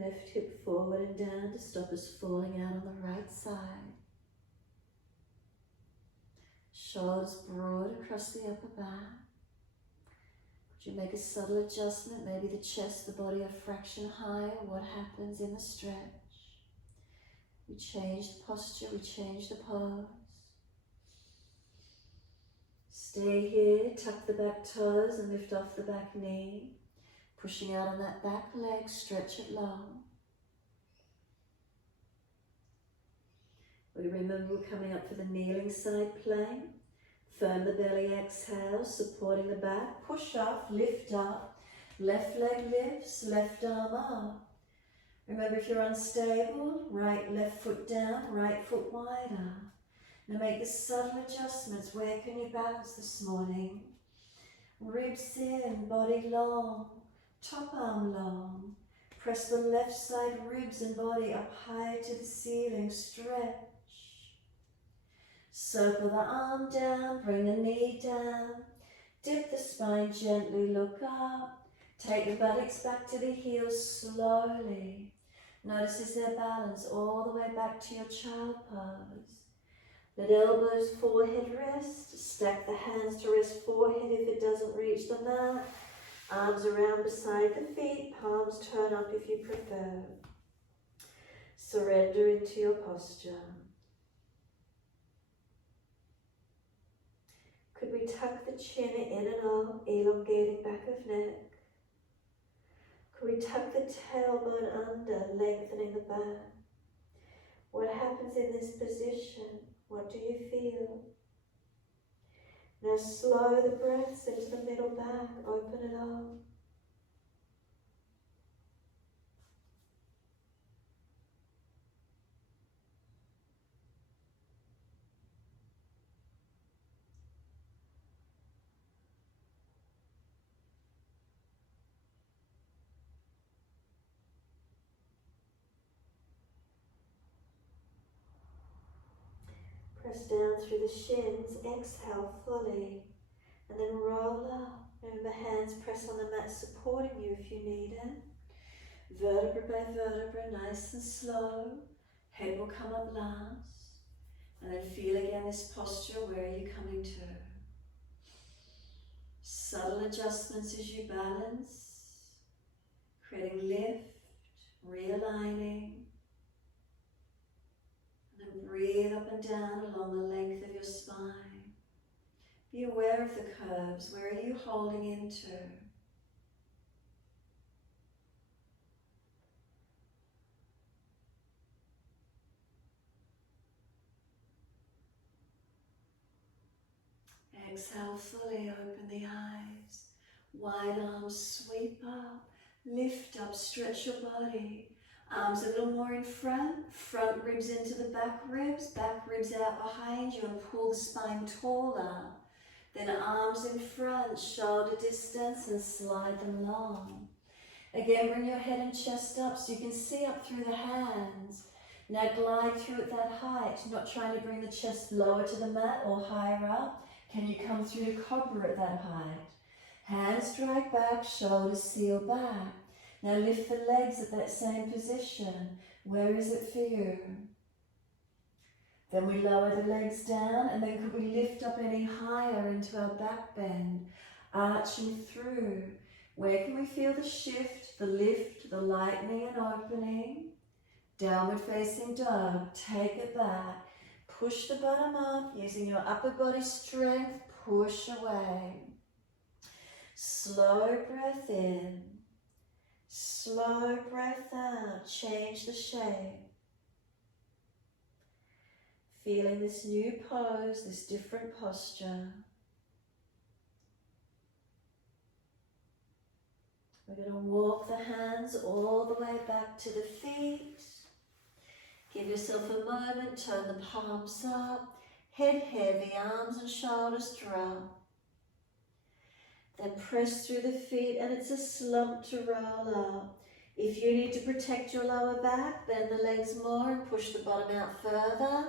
Left hip forward and down to stop us falling out on the right side. Shoulders broad across the upper back. Could you make a subtle adjustment? Maybe the chest, the body a fraction higher. What happens in the stretch? We change the posture, we change the pose. Stay here, tuck the back toes and lift off the back knee. Pushing out on that back leg, stretch it long. We remember we're coming up for the kneeling side plank. Firm the belly, exhale, supporting the back. Push off, lift up. Left leg lifts, left arm up. Remember, if you're unstable, left foot down, right foot wider. Now make the subtle adjustments. Where can you balance this morning? Ribs in, body long. Top arm long. Press the left side ribs and body up high to the ceiling. Stretch. Circle the arm down, bring the knee down. Dip the spine gently, look up. Take the buttocks back to the heels slowly. Notice as their balance all the way back to your child pose. Let elbows, forehead rest. Stack the hands to rest forehead if it doesn't reach the mat. Arms around beside the feet, palms turn up if you prefer. Surrender into your posture. Could we tuck the chin in and up, elongating back of neck? Could we tuck the tailbone under, lengthening the back? What happens in this position? What do you feel? Now slow the breaths into the middle back, open it up. Press down through the shins, exhale fully, and then roll up. Remember, hands press on the mat, supporting you if you need it. Vertebra by vertebra, nice and slow. Head will come up last. And then feel again this posture, where are you coming to? Subtle adjustments as you balance, creating lift, realigning. And breathe up and down along the length of your spine. Be aware of the curves. Where are you holding into? Exhale fully, open the eyes. Wide arms sweep up. Lift up, stretch your body. Arms a little more in front, front ribs into the back ribs out behind you, and pull the spine taller. Then arms in front, shoulder distance, and slide them long. Again, bring your head and chest up so you can see up through the hands. Now glide through at that height, not trying to bring the chest lower to the mat or higher up. Can you come through to cobra at that height? Hands drag back, shoulders seal back. Now lift the legs at that same position. Where is it for you? Then we lower the legs down, and then could we lift up any higher into our back bend, arching through. Where can we feel the shift, the lift, the lightening and opening? Downward facing dog, take it back. Push the bottom up, using your upper body strength, push away. Slow breath in, slow breath out, change the shape. Feeling this new pose, this different posture. We're going to walk the hands all the way back to the feet. Give yourself a moment, turn the palms up, head heavy, arms and shoulders drop. Then press through the feet, and it's a slump to roll up. If you need to protect your lower back, bend the legs more and push the bottom out further.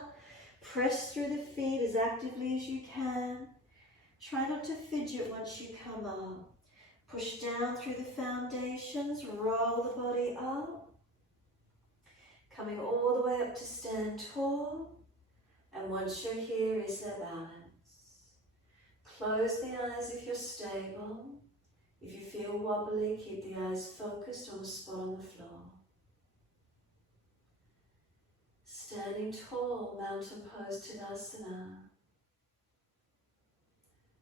Press through the feet as actively as you can. Try not to fidget once you come up. Push down through the foundations, roll the body up. Coming all the way up to stand tall. And once you're here, is there balance? Close the eyes if you're stable. If you feel wobbly, keep the eyes focused on the spot on the floor. Standing tall, mountain pose Tadasana.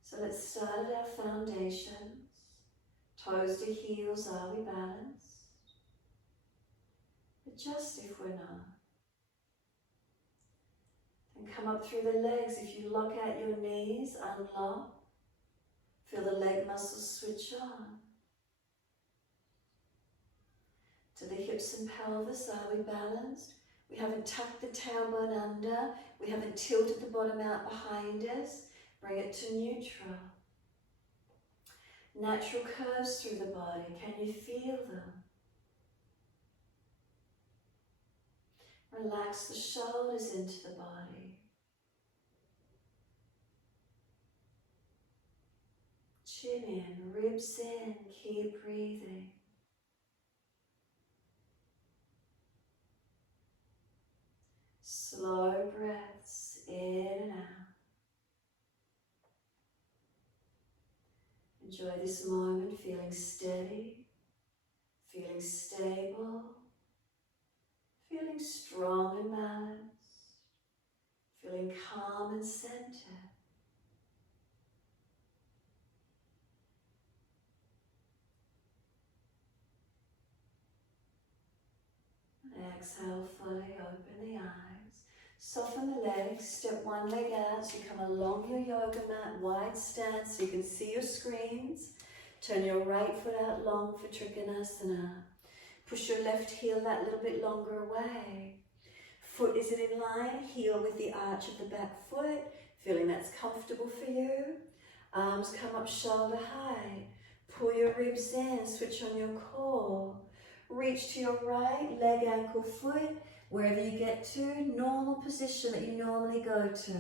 So let's start at our foundations. Toes to heels, are we balanced? Adjust if we're not. Then come up through the legs. If you lock out your knees, unlock. Feel the leg muscles switch on. To the hips and pelvis, are we balanced? We haven't tucked the tailbone under. We haven't tilted the bottom out behind us. Bring it to neutral. Natural curves through the body. Can you feel them? Relax the shoulders into the body. Chin in, ribs in, keep breathing. Slow breaths in and out. Enjoy this moment, feeling steady, feeling stable, feeling strong and balanced, feeling calm and centered. And exhale fully, open the eyes. Soften the legs, step one leg out so you come along your yoga mat, wide stance so you can see your screens. Turn your right foot out long for Trikonasana. Push your left heel that little bit longer away. Foot is it in line, heel with the arch of the back foot, feeling that's comfortable for you. Arms come up shoulder high. Pull your ribs in, switch on your core. Reach to your right, leg, ankle, foot. Wherever you get to, normal position that you normally go to.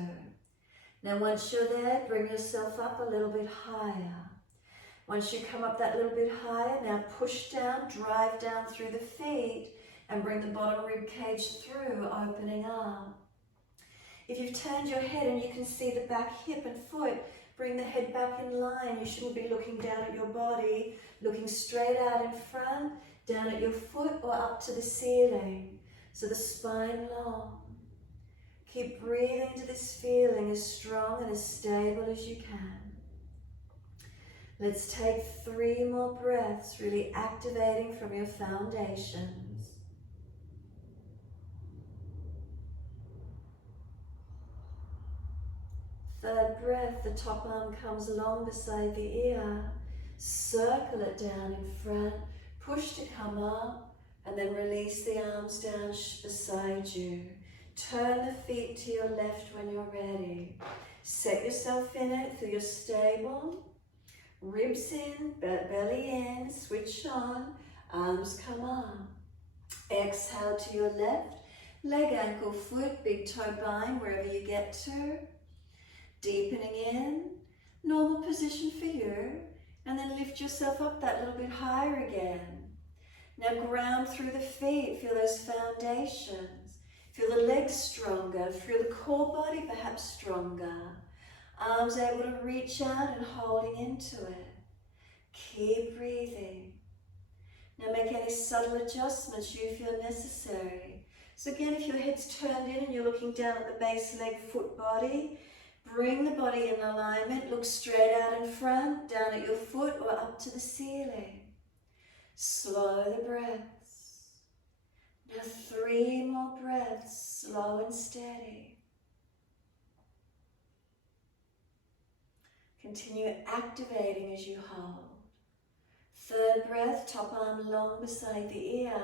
Now once you're there, bring yourself up a little bit higher. Once you come up that little bit higher, now push down, drive down through the feet and bring the bottom rib cage through, opening up. If you've turned your head and you can see the back hip and foot, bring the head back in line. You shouldn't be looking down at your body, looking straight out in front, down at your foot or up to the ceiling. So the spine long. Keep breathing into this feeling as strong and as stable as you can. Let's take 3 more breaths, really activating from your foundations. Third breath, the top arm comes long beside the ear. Circle it down in front. Push to come up and then release the arms down beside you. Turn the feet to your left when you're ready. Set yourself in it, feel you're stable. Ribs in, belly in, switch on, arms come up. Exhale to your left, leg, ankle, foot, big toe, bind, wherever you get to. Deepening in, normal position for you, and then lift yourself up that little bit higher again. Now ground through the feet, feel those foundations. Feel the legs stronger, feel the core body perhaps stronger. Arms able to reach out and holding into it. Keep breathing. Now make any subtle adjustments you feel necessary. So again, if your head's turned in and you're looking down at the base leg, foot, body, bring the body in alignment. Look straight out in front, down at your foot or up to the ceiling. Slow the breaths. Now 3 more breaths, slow and steady. Continue activating as you hold. 3rd breath, top arm long beside the ear,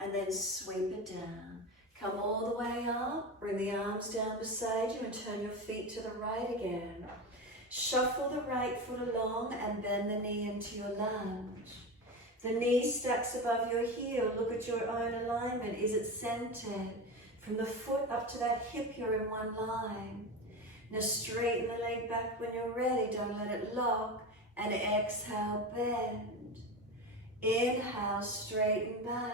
and then sweep it down. Come all the way up, bring the arms down beside you and turn your feet to the right again. Shuffle the right foot along and bend the knee into your lunge. The knee stacks above your heel. Look at your own alignment. Is it centered? From the foot up to that hip, you're in one line. Now straighten the leg back when you're ready. Don't let it lock. And exhale, bend. Inhale, straighten back.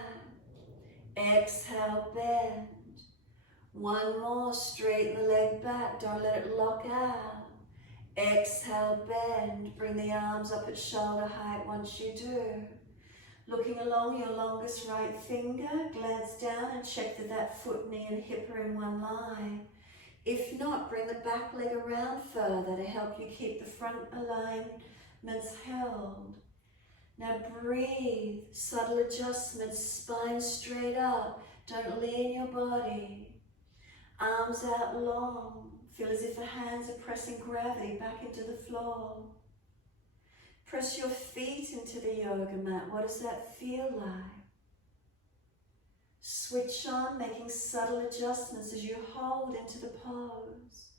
Exhale, bend. 1 more, straighten the leg back. Don't let it lock out. Exhale, bend. Bring the arms up at shoulder height once you do. Looking along your longest right finger, glance down and check that foot, knee and hip are in one line. If not, bring the back leg around further to help you keep the front alignments held. Now breathe, subtle adjustments, spine straight up, don't lean your body. Arms out long, feel as if the hands are pressing gravity back into the floor. Press your feet into the yoga mat. What does that feel like? Switch on, making subtle adjustments as you hold into the pose.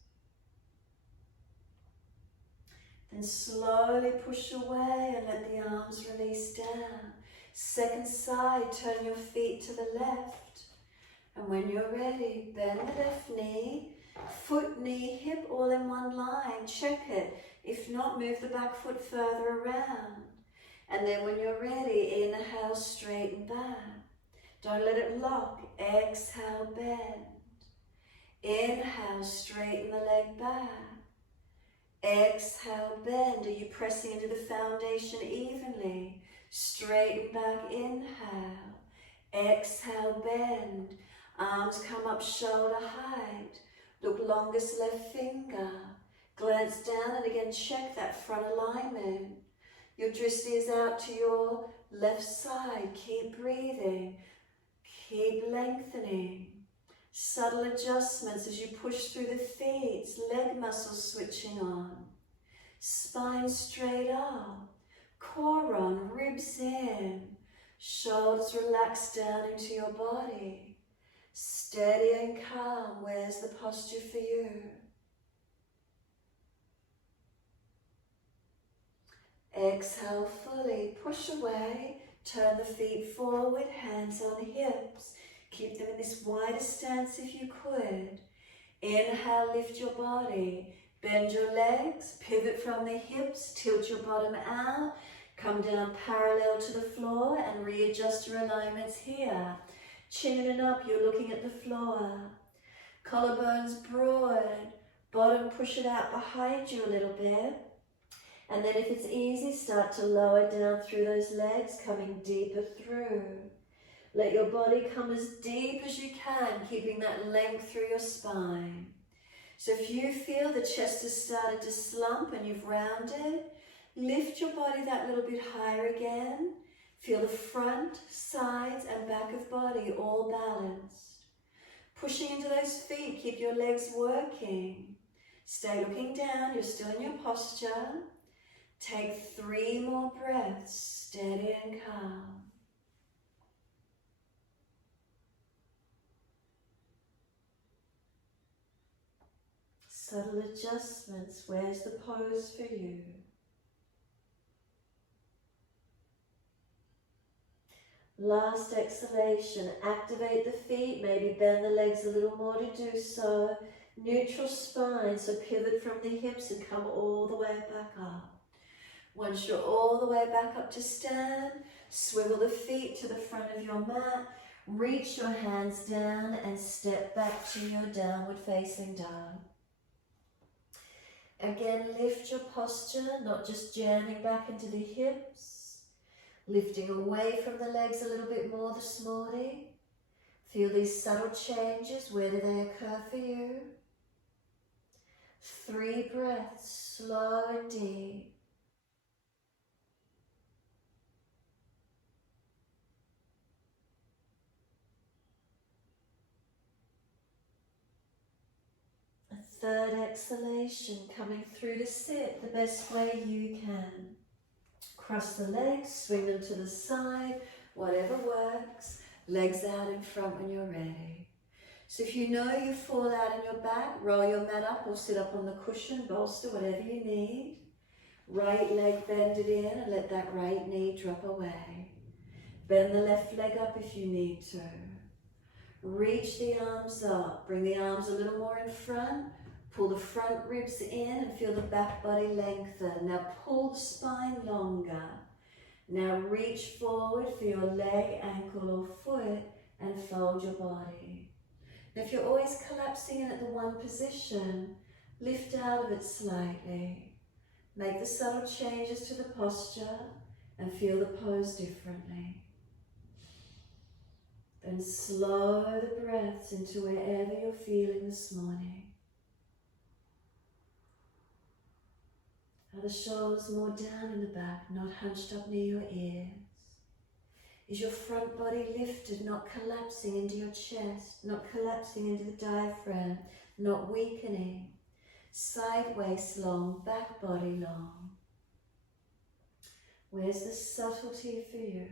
Then slowly push away and let the arms release down. 2nd side, turn your feet to the left. And when you're ready, bend the left knee, foot, knee, hip all in one line. Check it. If not, move the back foot further around. And then when you're ready, inhale, straighten back. Don't let it lock. Exhale, bend. Inhale, straighten the leg back. Exhale, bend. Are you pressing into the foundation evenly? Straighten back, inhale. Exhale, bend. Arms come up shoulder height. Look longest left finger. Glance down and again check that front alignment. Your drishti is out to your left side. Keep breathing. Keep lengthening. Subtle adjustments as you push through the feet. Leg muscles switching on. Spine straight up. Core on, ribs in. Shoulders relax down into your body. Steady and calm. Where's the posture for you? Exhale fully, push away, turn the feet forward, hands on hips. Keep them in this wider stance if you could. Inhale, lift your body, bend your legs, pivot from the hips, tilt your bottom out, come down parallel to the floor and readjust your alignments here. Chin and up, you're looking at the floor. Collarbones broad, bottom push it out behind you a little bit. And then if it's easy, start to lower down through those legs, coming deeper through. Let your body come as deep as you can, keeping that length through your spine. So if you feel the chest has started to slump and you've rounded, lift your body that little bit higher again. Feel the front, sides and back of body all balanced. Pushing into those feet, keep your legs working. Stay looking down, you're still in your posture. Take 3 more breaths, steady and calm. Subtle adjustments, where's the pose for you? Last exhalation, activate the feet, maybe bend the legs a little more to do so. Neutral spine, so pivot from the hips and come all the way back up. Once you're all the way back up to stand, swivel the feet to the front of your mat, reach your hands down and step back to your downward facing dog. Again, lift your posture, not just jamming back into the hips, lifting away from the legs a little bit more this morning. Feel these subtle changes, where do they occur for you? 3 breaths, slow and deep. A 3rd exhalation, coming through to sit the best way you can. Cross the legs, swing them to the side, whatever works. Legs out in front when you're ready. So if you know you fall out on your back, roll your mat up or sit up on the cushion, bolster, whatever you need. Right leg, bend it in and let that right knee drop away. Bend the left leg up if you need to. Reach the arms up, bring the arms a little more in front. Pull the front ribs in and feel the back body lengthen. Now pull the spine longer. Now reach forward for your leg, ankle or foot and fold your body. Now if you're always collapsing in at the one position, lift out of it slightly. Make the subtle changes to the posture and feel the pose differently. Then slow the breaths into wherever you're feeling this morning. Are the shoulders more down in the back, not hunched up near your ears? Is your front body lifted, not collapsing into your chest, not collapsing into the diaphragm, not weakening? Side waist long, back body long. Where's the subtlety for you?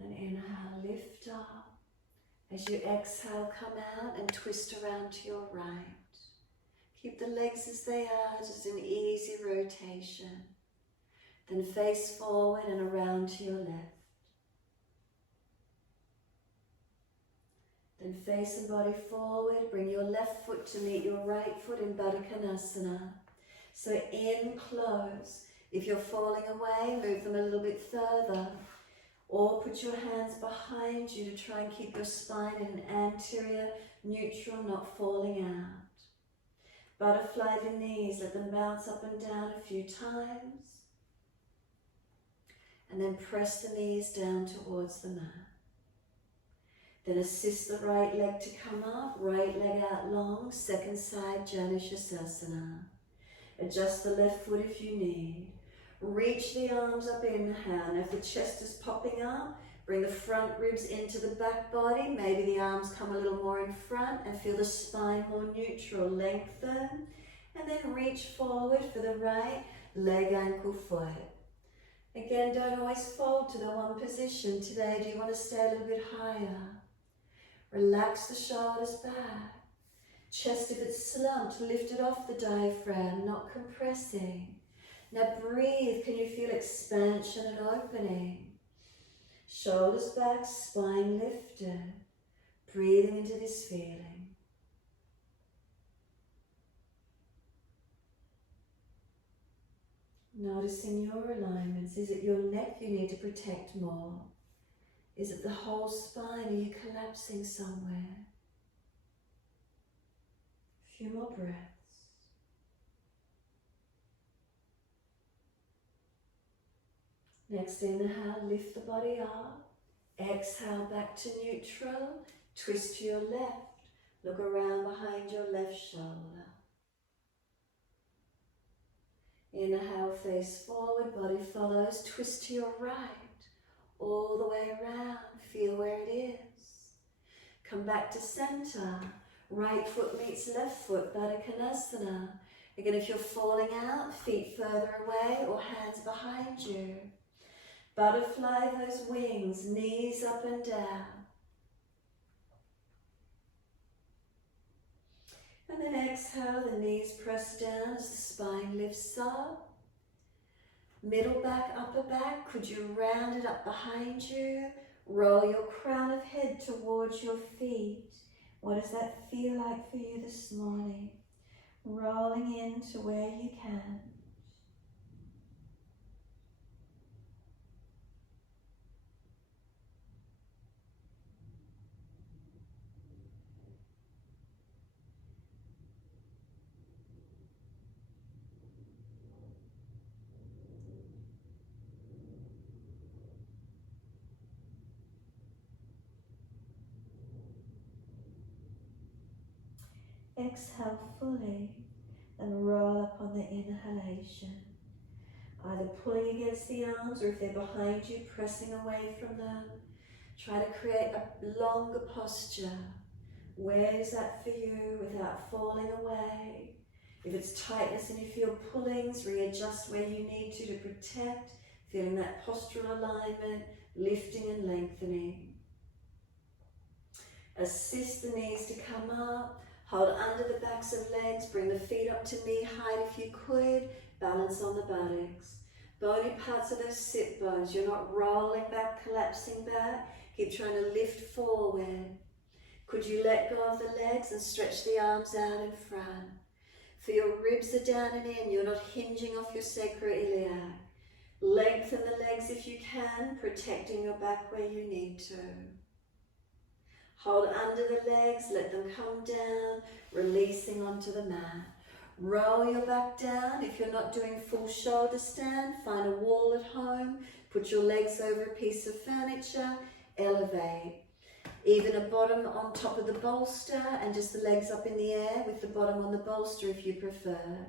And then inhale, lift up. As you exhale, come out and twist around to your right. Keep the legs as they are, just an easy rotation. Then face forward and around to your left. Then face and body forward, bring your left foot to meet your right foot in Trikonasana. So in close. If you're falling away, move them a little bit further. Or put your hands behind you to try and keep your spine in an anterior, neutral, not falling out. Butterfly the knees, let them bounce up and down a few times. And then press the knees down towards the mat. Then assist the right leg to come up, right leg out long, second side Janusasana. Adjust the left foot if you need. Reach the arms up, inhale. Now if the chest is popping up, bring the front ribs into the back body. Maybe the arms come a little more in front and feel the spine more neutral, lengthen. And then reach forward for the right leg, ankle, foot. Again, don't always fold to the one position. Today, do you want to stay a little bit higher? Relax the shoulders back. Chest, if it's slumped, lift it off the diaphragm, not compressing. Now breathe, can you feel expansion and opening? Shoulders back, spine lifted. Breathing into this feeling. Noticing your alignments. Is it your neck you need to protect more? Is it the whole spine? Are you collapsing somewhere? A few more breaths. Next inhale, lift the body up. Exhale back to neutral. Twist to your left. Look around behind your left shoulder. Inhale, face forward, body follows. Twist to your right. all the way around. Feel where it is. Come back to center. Right foot meets left foot, Baddha Konasana. Again, if you're falling out, feet further away or hands behind you. Butterfly those wings, knees up and down. And then exhale, the knees press down as the spine lifts up. Middle back, upper back, could you round it up behind you? Roll your crown of head towards your feet. What does that feel like for you this morning? Rolling into where you can. Exhale fully and roll up on the inhalation. Either pulling against the arms or if they're behind you, pressing away from them. Try to create a longer posture. Where is that for you without falling away? If it's tightness and you feel pullings, readjust where you need to protect, feeling that postural alignment, lifting and lengthening. Assist the knees to come up. Hold under the backs of legs, bring the feet up to knee height if you could. Balance on the buttocks. Bony parts of those sit bones. You're not rolling back, collapsing back. Keep trying to lift forward. Could you let go of the legs and stretch the arms out in front? Feel your ribs are down and in. You're not hinging off your sacroiliac. Lengthen the legs if you can, protecting your back where you need to. Hold under the legs, let them come down, releasing onto the mat. Roll your back down. If you're not doing full shoulder stand, find a wall at home. Put your legs over a piece of furniture, elevate. Even a bottom on top of the bolster and just the legs up in the air with the bottom on the bolster if you prefer.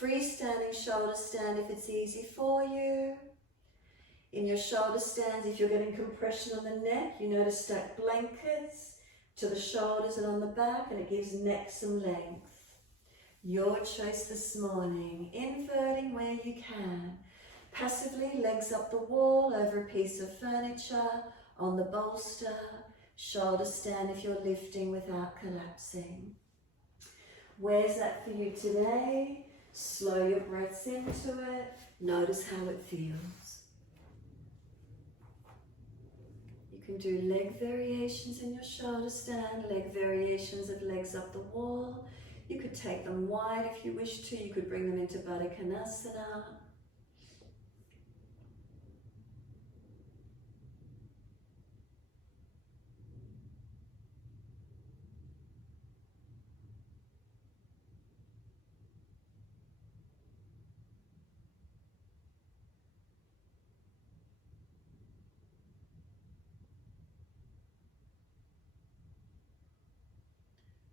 Freestanding shoulder stand if it's easy for you. In your shoulder stands, if you're getting compression on the neck, you know to stack blankets to the shoulders and on the back, and it gives neck some length. Your choice this morning, inverting where you can. Passively, legs up the wall, over a piece of furniture, on the bolster, shoulder stand if you're lifting without collapsing. Where's that for you today? Slow your breaths into it. Notice how it feels. You can do leg variations in your shoulder stand, leg variations of legs up the wall. You could take them wide if you wish to. You could bring them into Baddha Konasana.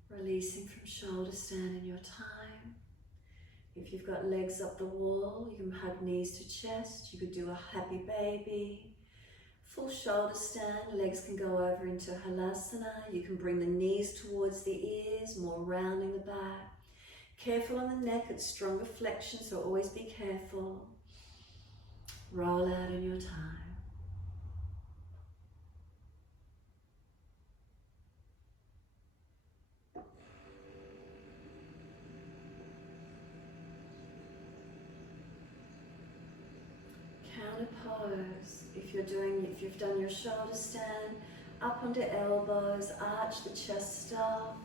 Releasing from shoulder stand in your time. If you've got legs up the wall, you can hug knees to chest. You could do a happy baby. Full shoulder stand, legs can go over into halasana. You can bring the knees towards the ears, more rounding the back. Careful on the neck, it's stronger flexion, so always be careful. Roll out in your time. Pose. If you've done your shoulder stand, up onto elbows, arch the chest up,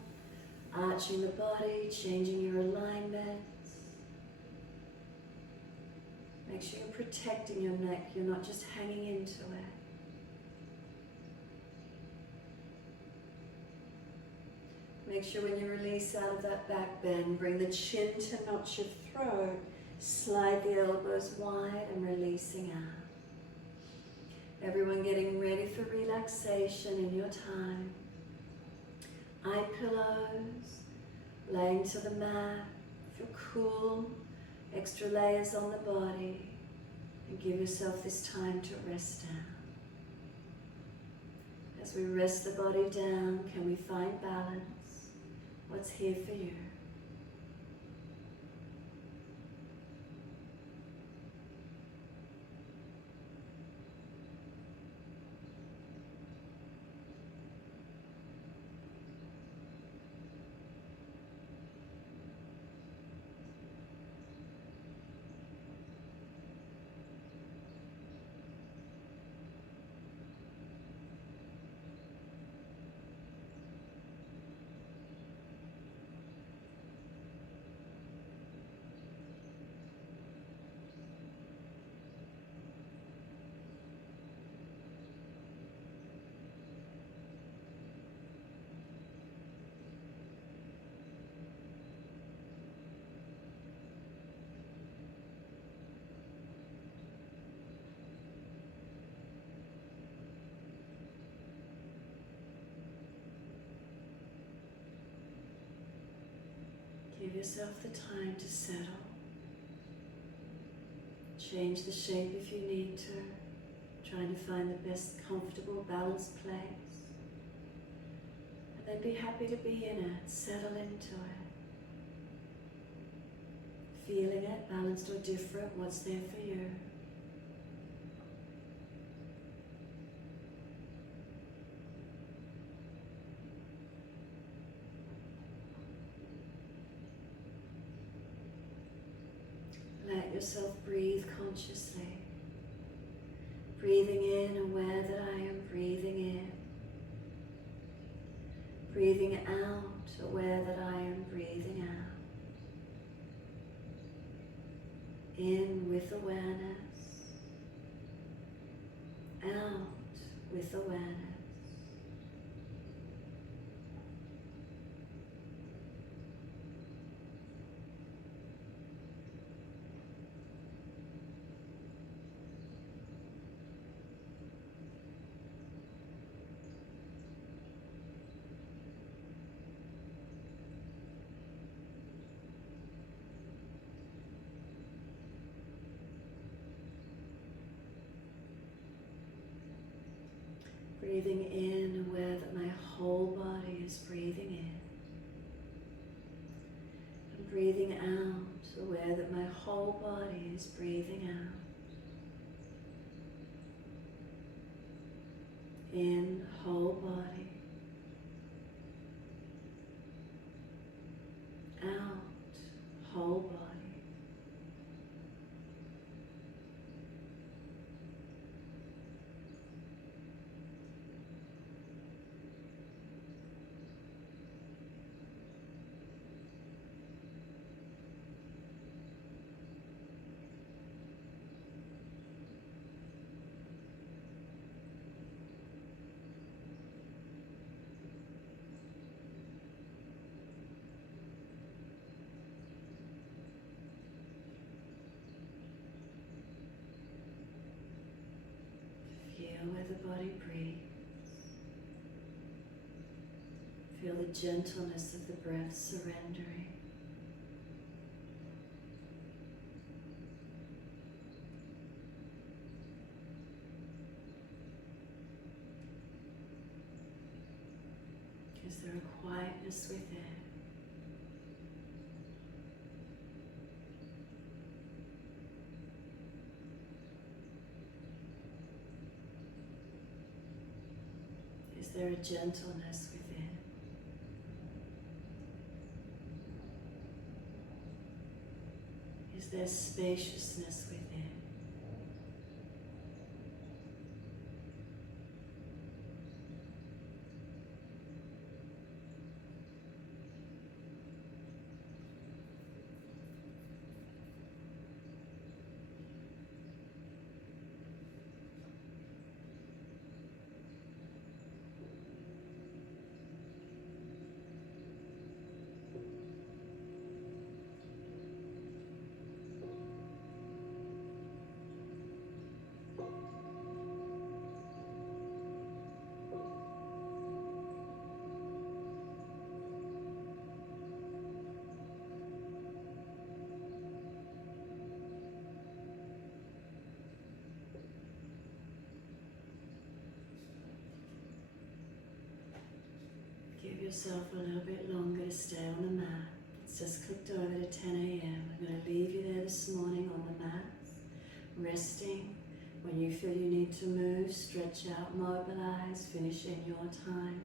arching the body, changing your alignments. Make sure you're protecting your neck, you're not just hanging into it. Make sure when you release out of that back bend, bring the chin to notch your throat, slide the elbows wide and releasing out. Everyone getting ready for relaxation in your time. Eye pillows, laying to the mat, feel cool, extra layers on the body, and give yourself this time to rest out. As we rest the body down, can we find balance? What's here for you? Give yourself the time to settle. Change the shape if you need to. Trying to find the best comfortable, balanced place. And then be happy to be in it. Settle into it. Feeling it, balanced or different, what's there for you? Let yourself breathe consciously. Breathing in, aware that I am breathing in. Breathing out, aware that I am breathing out. In with awareness. Out with awareness. Breathing in, aware that my whole body is breathing in. And breathing out, aware that my whole body is breathing out. In, whole body. Out, whole body. Feel where the body breathes. Feel the gentleness of the breath surrendering. Is there a quietness within? Is there a gentleness within? Is there spaciousness within? Give yourself a little bit longer to stay on the mat. It's just clicked over to 10 a.m. I'm going to leave you there this morning on the mat, resting. When you feel you need to move, stretch out, mobilize, finish in your time.